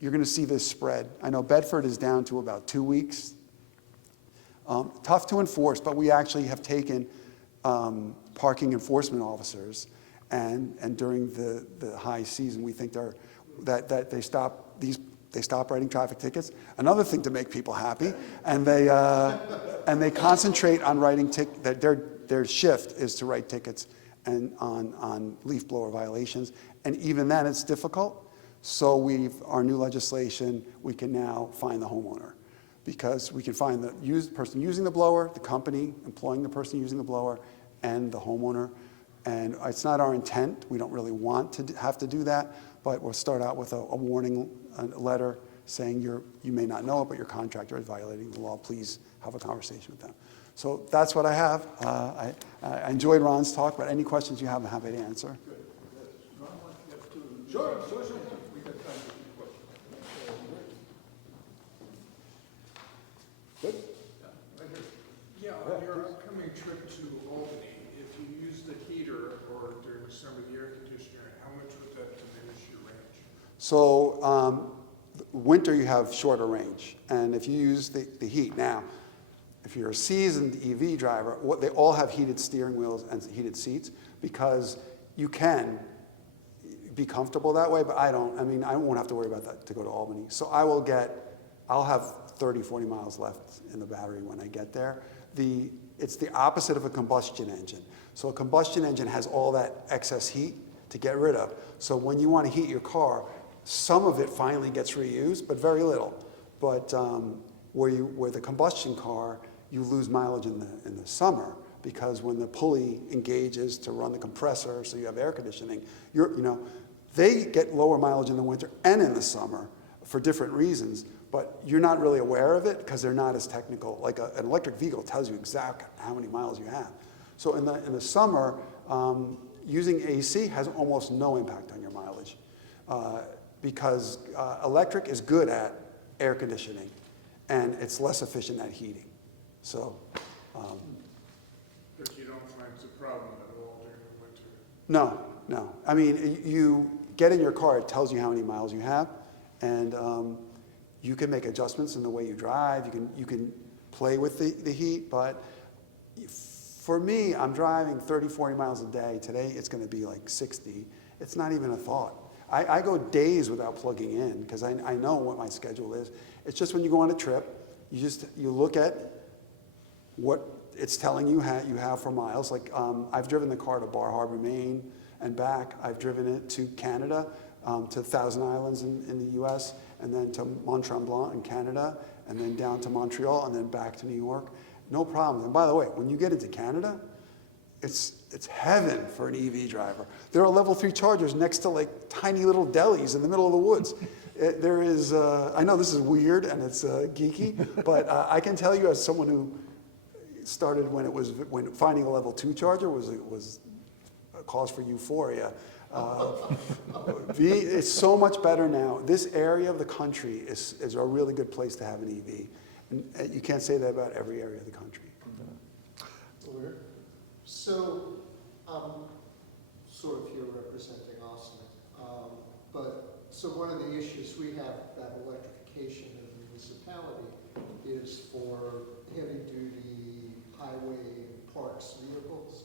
you're going to see this spread. I know Bedford is down to about 2 weeks. Tough to enforce, but we actually have taken parking enforcement officers, and during the high season, we think that they stop writing traffic tickets. Another thing to make people happy, and they concentrate on writing that their shift is to write tickets and on leaf blower violations, and even then it's difficult. So our new legislation, we can now find the homeowner, because we can find the person using the blower, the company employing the person using the blower, and the homeowner. And it's not our intent. We don't really want to have to do that, but we'll start out with a warning letter saying you may not know it, but your contractor is violating the law. Please have a conversation with them. So that's what I have. I enjoyed Ron's talk, but any questions you have, I'm happy to answer. Good. Ron wants to get to... Sure. We got time for a few questions. Good? Yeah, right here. Yeah, on your upcoming trip to Albany, if you use the heater or during the summer the air conditioner, how much would that diminish your range? So winter you have shorter range, and if you use the heat now, if you're a seasoned EV driver, they all have heated steering wheels and heated seats, because you can be comfortable that way, but I don't. I mean, I won't have to worry about that to go to Albany. So I I'll have 30, 40 miles left in the battery when I get there. It's the opposite of a combustion engine. So a combustion engine has all that excess heat to get rid of. So when you want to heat your car, some of it finally gets reused, but very little. But where the combustion car, you lose mileage in the summer, because when the pulley engages to run the compressor, so you have air conditioning, they get lower mileage in the winter and in the summer for different reasons, but you're not really aware of it because they're not as technical. Like an electric vehicle tells you exactly how many miles you have. So in the summer, using AC has almost no impact on your mileage because electric is good at air conditioning and it's less efficient at heating. So. But you don't find it's a problem at all during the winter? No. I mean, you get in your car, it tells you how many miles you have, and you can make adjustments in the way you drive. You can play with the heat, but for me, I'm driving 30, 40 miles a day. Today, it's going to be like 60. It's not even a thought. I go days without plugging in because I know what my schedule is. It's just when you go on a trip, you look at what it's telling you have for miles. Like I've driven the car to Bar Harbor, Maine, and back. I've driven it to Canada, to Thousand Islands in the U.S., and then to Mont Tremblant in Canada, and then down to Montreal, and then back to New York. No problem. And by the way, when you get into Canada, it's heaven for an EV driver. There are level 3 chargers next to like tiny little delis in the middle of the woods. There is, I know this is weird and it's geeky, but I can tell you as someone who started when finding a level 2 charger was a cause for euphoria. It's so much better now. This area of the country is a really good place to have an EV. And you can't say that about every area of the country. So I'm sort of here representing Austin, but so one of the issues we have that electrification of the municipality is for heavy-duty highway parks vehicles.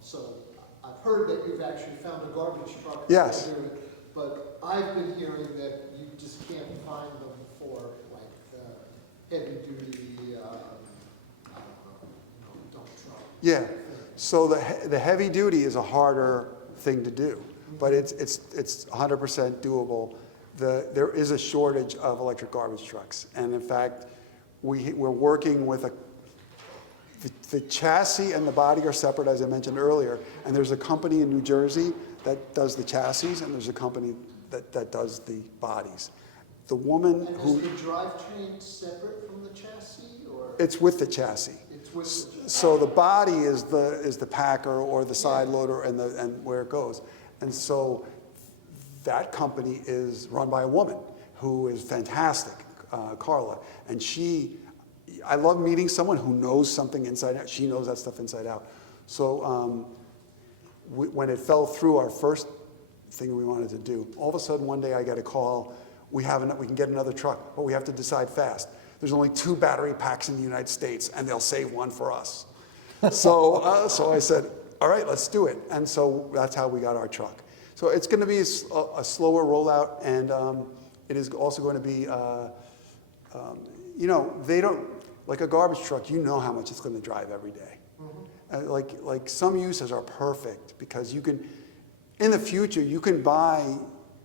So I've heard that you've actually found a garbage truck. Yes. To do it, but I've been hearing that you just can't find them for like heavy-duty, I don't know, dump truck. Yeah. So the heavy duty is a harder thing to do, but it's 100% doable. There is a shortage of electric garbage trucks, and in fact, we're working with the chassis and the body are separate, as I mentioned earlier, and there's a company in New Jersey that does the chassis, and there's a company that does the bodies. The woman and who... is the drivetrain separate from the chassis, or? It's with the chassis. It's with the chassis. So the body is the packer or the side loader and where it goes. And so that company is run by a woman who is fantastic, Carla. And I love meeting someone who knows something inside out. She knows that stuff inside out. So when it fell through our first thing we wanted to do, all of a sudden one day I get a call, we can get another truck, but we have to decide fast. There's only 2 battery packs in the United States, and they'll save one for us. So I said, all right, let's do it. And so that's how we got our truck. So it's going to be a slower rollout, and it is also going to be, they don't, like a garbage truck, you know how much it's going to drive every day. Mm-hmm. Like some uses are perfect because you can, in the future, you can buy,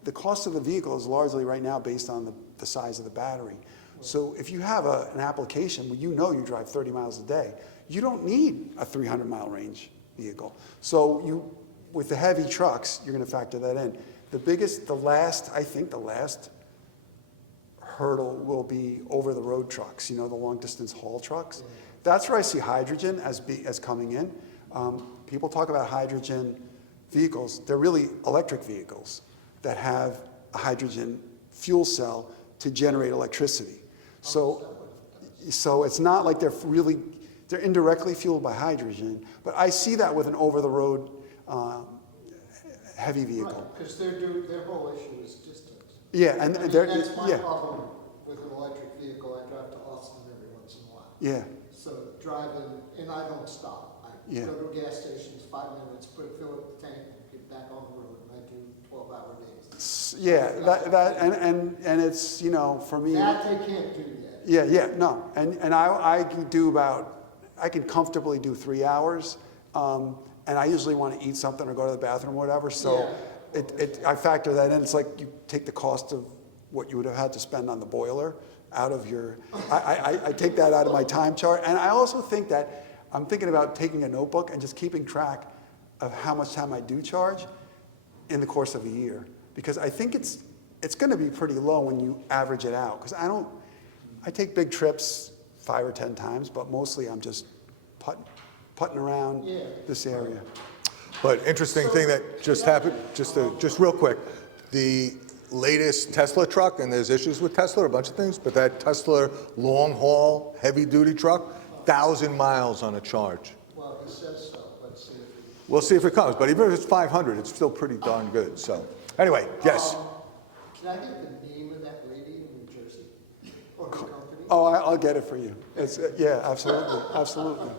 the cost of the vehicle is largely right now based on the size of the battery. So if you have an application where you know you drive 30 miles a day, you don't need a 300-mile range vehicle. So with the heavy trucks, you're going to factor that in. The last hurdle will be over-the-road trucks, the long-distance haul trucks. Mm-hmm. That's where I see hydrogen as coming in. People talk about hydrogen vehicles. They're really electric vehicles that have a hydrogen fuel cell to generate electricity. So it's not like they're indirectly fueled by hydrogen, but I see that with an over-the-road heavy vehicle. Right, because their whole issue is distance. Yeah, and that's my problem with an electric vehicle. I drive to Austin every once in a while. Yeah. So driving, and I don't stop. I go to gas stations, 5 minutes, fill up the tank, get back on the road, and I do 12-hour days. Yeah, and it's, you know, for me. That they can't do yet. Yeah, no, and I can do I can comfortably do 3 hours, and I usually want to eat something or go to the bathroom or whatever, so I factor that in. It's like you take the cost of what you would have had to spend on the boiler out of your, I take that out of my time chart, and I also think that I'm thinking about taking a notebook and just keeping track of how much time I do charge in the course of a year, because I think it's going to be pretty low when you average it out, because I take big trips 5 or 10 times, but mostly I'm just putting around this area. But interesting thing that just happened, just real quick, the latest Tesla truck, and there's issues with Tesla, a bunch of things, but that Tesla long haul, heavy duty truck, 1,000 miles on a charge. Well, he says so, let's see if We'll see if it comes, but even if it's 500, it's still pretty darn good, so. Anyway, yes. Can I get the name of that lady in New Jersey? Or the company? Oh, I'll get it for you. It's, yeah, absolutely, absolutely.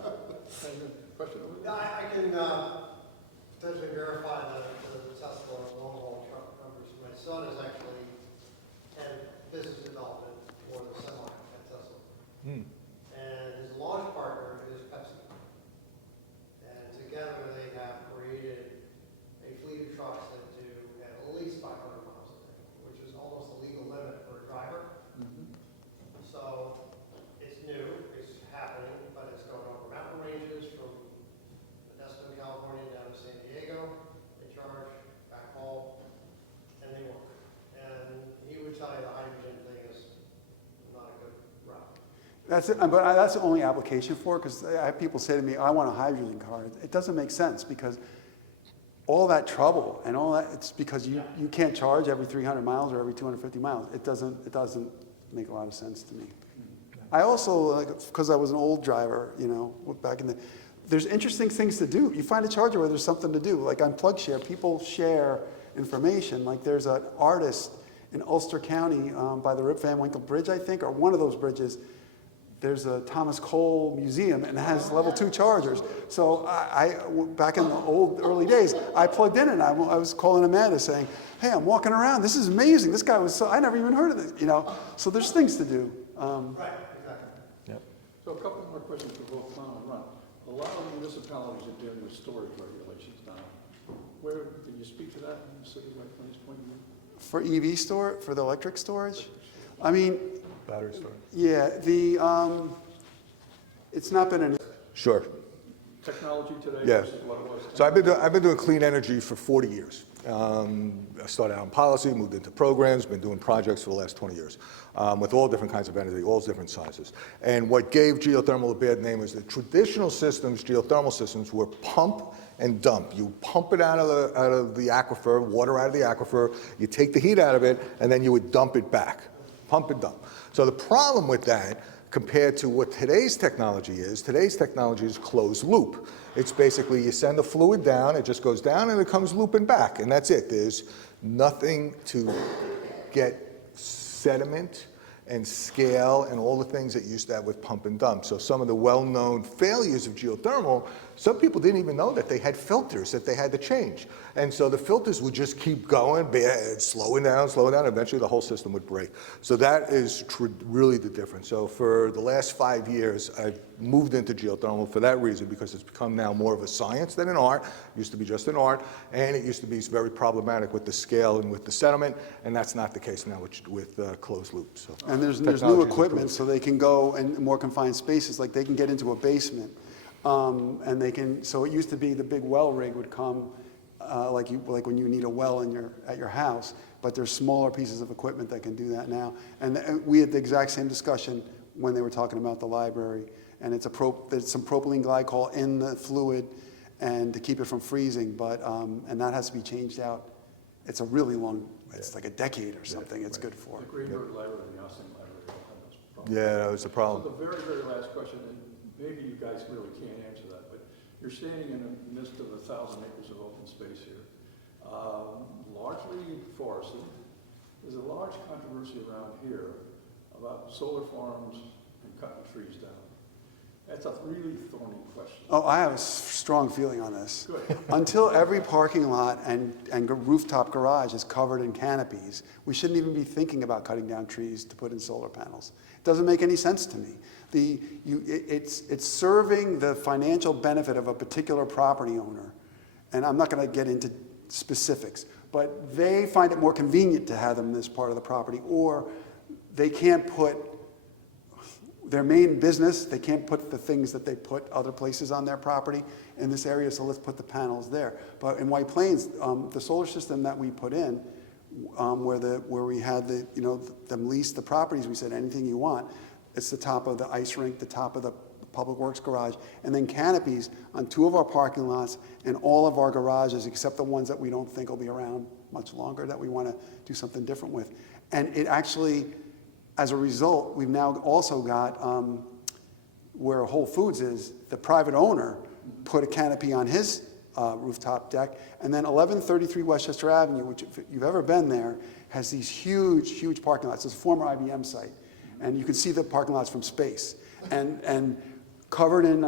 Yeah, I can potentially verify the Tesla long-haul truck numbers. My son is actually head business development for the semi at Tesla. And his launch partner is Pepsi. And together they have created a fleet of trucks that do at least 500 miles a day, which is almost the legal limit for a driver. So it's new, it's happening, but it's going over mountain ranges from Modesto, California down to San Diego. They charge back home and they work. And he would tell you the hydrogen thing is not a good route. That's it, but that's the only application for it, because I have people say to me, I want a hydrogen car. It doesn't make sense, because all that trouble and all that, it's because you can't charge every 300 miles or every 250 miles. It doesn't make a lot of sense to me. I also, because I was an old driver, you know, back in there's interesting things to do. You find a charger where there's something to do. Like on PlugShare, people share information. Like there's an artist in Ulster County by the Rip Van Winkle Bridge, I think, or one of those bridges. There's a Thomas Cole museum and it has level 2 chargers. So back in the early days, I plugged in and I was calling Amanda saying, hey, I'm walking around. This is amazing. This guy was I never even heard of this, you know. So there's things to do. Right, exactly. Yep. So a couple more questions for both Tom and Ron. A lot of municipalities are dealing with storage regulations now. Can you speak to that from the city of White Plains point of view? For EV for the electric storage? I mean, Battery storage. yeah, it's not been an Sure. Technology today Yeah. versus what it was 10 So I've been doing clean energy for 40 years. I started out in policy, moved into programs, been doing projects for the last 20 years with all different kinds of energy, all different sizes. And what gave geothermal a bad name is that traditional systems, geothermal systems, were pump and dump. You pump it out of the aquifer, water out of the aquifer, you take the heat out of it, and then you would dump it back. Pump and dump. So the problem with that, compared to what today's technology is closed loop. It's basically you send the fluid down, it just goes down and it comes looping back, and that's it. There's nothing to get sediment and scale and all the things that you used to have with pump and dump. So some of the well-known failures of geothermal, some people didn't even know that they had filters that they had to change. And so the filters would just keep going, slowing down, eventually the whole system would break. So that is really the difference. So for the last 5 years, I've moved into geothermal for that reason, because it's become now more of a science than an art. It used to be just an art, and it used to be very problematic with the scale and with the sediment, and that's not the case now with closed loop. So. And there's new Technology's equipment, improved. so they can go in more confined spaces, like they can get into a basement. And they can, so it used to be the big well rig would come, like when you need a well at your house, but there's smaller pieces of equipment that can do that now. And we had the exact same discussion when they were talking about the library. And there's some propylene glycol in the fluid and to keep it from freezing, but, and that has to be changed out. It's a really long, it's like a decade or something it's good for. The Greenberg Library and the Austin Library all have those problems. Yeah, that was the problem. So the very, very last question, and maybe you guys really can't answer that, but you're standing in the midst of 1,000 acres of open space here, largely forested. There's a large controversy around here about solar farms and cutting trees down. That's a really thorny question. Oh, I have a strong feeling on this. Good. Until every parking lot and rooftop garage is covered in canopies, we shouldn't even be thinking about cutting down trees to put in solar panels. It doesn't make any sense to me. It's serving the financial benefit of a particular property owner, and I'm not going to get into specifics, but they find it more convenient to have them in this part of the property, or they can't put their main business, they can't put the things that they put other places on their property in this area, so let's put the panels there. But in White Plains, the solar system that we put in, where we had them lease the properties, we said anything you want. It's the top of the ice rink, the top of the Public Works garage, and then canopies on 2 of our parking lots and all of our garages, except the ones that we don't think will be around much longer, that we want to do something different with. And it actually, as a result, we've now also got, where Whole Foods is, the private owner put a canopy on his rooftop deck, and then 1133 Westchester Avenue, which if you've ever been there, has these huge, huge parking lots. It's a former IBM site, and you can see the parking lots from space, and covered in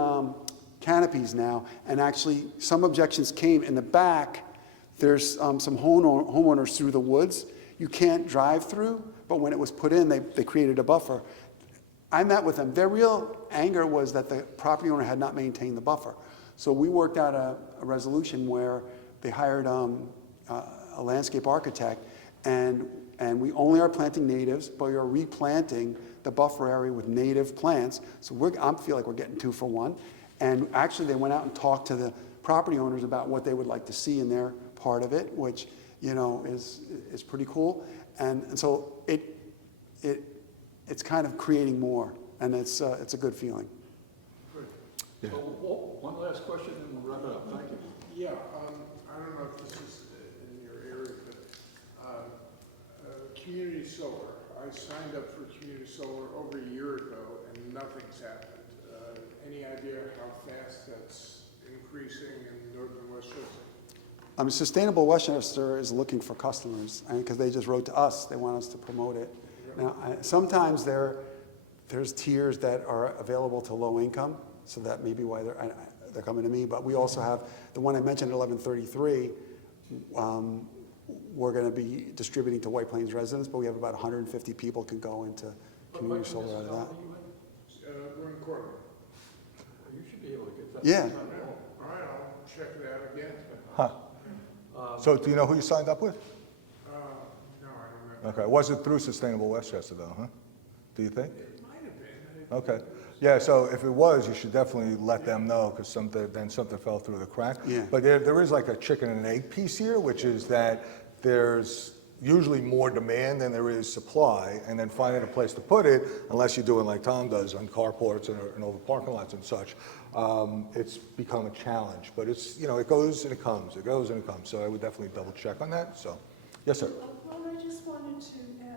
canopies now, and actually some objections came in the back. There's some homeowners through the woods you can't drive through, but when it was put in, they created a buffer. I met with them. Their real anger was that the property owner had not maintained the buffer. So we worked out a resolution where they hired a landscape architect, and we only are planting natives, but we are replanting the buffer area with native plants. So I feel like we're getting 2 for 1. And actually, they went out and talked to the property owners about what they would like to see in their part of it, which is pretty cool. And so it's kind of creating more, and it's a good feeling. Good. Yeah. So, one last question, and we'll wrap it up. Thank you. Yeah, I don't know if this is in your area, but community solar. I signed up for community solar over a year ago, and nothing's happened. Any idea how fast that's increasing in northern Westchester? Sustainable Westchester is looking for customers, because they just wrote to us. They want us to promote it. Now, sometimes there's tiers that are available to low income, so that may be why they're coming to me. But we also have the one I mentioned at 1133. We're going to be distributing to White Plains residents, but we have about 150 people can go into community solar out of that. We're in Cortland. You should be able to get that. Yeah. All right, I'll check it out again. Huh. So do you know who you signed up with? No, I don't know. Okay, was it through Sustainable Westchester though, huh? Do you think? It might have been. Okay. Yeah, so if it was, you should definitely let them know, because something fell through the crack. Yeah. But there is like a chicken and egg piece here, which is that there's usually more demand than there is supply, and then finding a place to put it, unless you're doing like Tom does on carports and over parking lots and such, it's become a challenge. But it's, it goes and it comes, it goes and it comes. So I would definitely double check on that. So, yes, sir. Well, I just wanted to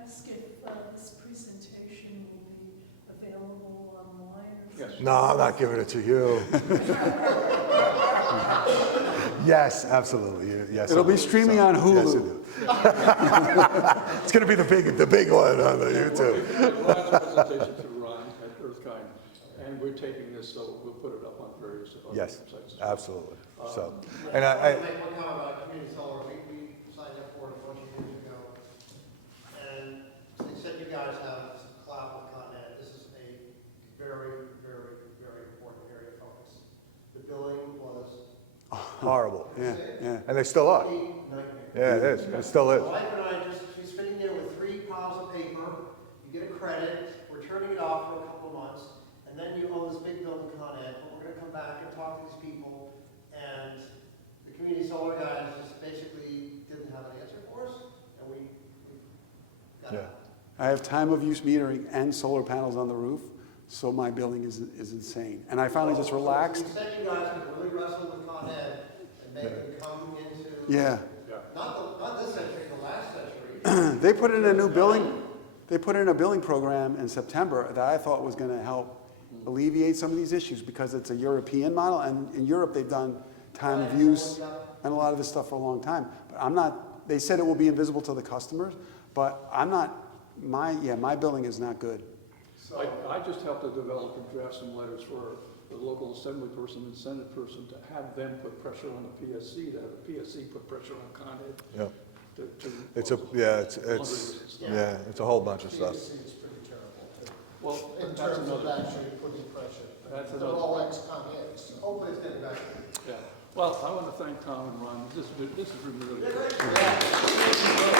ask if this presentation will be available online or Yes. No, I'm not giving it to you. Yes, absolutely. Yes, It'll be streaming on Hulu. Yes, it is. It's going to be the big one on the YouTube. Last presentation to Ron at EarthKind, and we're taping this, so we'll put it up on various other Yes, websites. absolutely. So, I and want to make one comment about community solar. We signed up for it a bunch of years ago. And to the extent you guys have some clout with Con Ed, this is a very, very, very important area of focus. The billing was horrible. Yeah. And they still are. a nightmare. Yeah, it is. It still is. My wife and I she's sitting there with 3 piles of paper, you get a credit, we're turning it off for a couple of months, and then you owe this big bill to Con Ed, but we're gonna come back and talk to these people, and the community solar guys just basically didn't have an answer for us, and we got Yeah. it. I have time of use metering and solar panels on the roof, so my billing is insane. And I finally just relaxed. So we said you guys could really wrestle with Con Ed and make them come into, Yeah. not this century, the last century. They put in a new billing. They put in a billing program in September that I thought was going to help alleviate some of these issues, because it's a European model, and in Europe they've done time of use and a lot of this stuff for a long time. But I'm not. They said it will be invisible to the customers, but I'm not. My billing is not good. I just helped to develop and draft some letters for the local assembly person and senate person to have them put pressure on the PSC, to have the PSC put pressure on Con Ed. Yep. to It's a, yeah, it's a whole bunch of stuff. PSC is pretty terrible, too, Well, in that's terms of another, actually putting pressure. That's They're another- all ex-con eds. Hopefully it's getting better. yeah. Well, I want to thank Tom and Ron. This has been really good.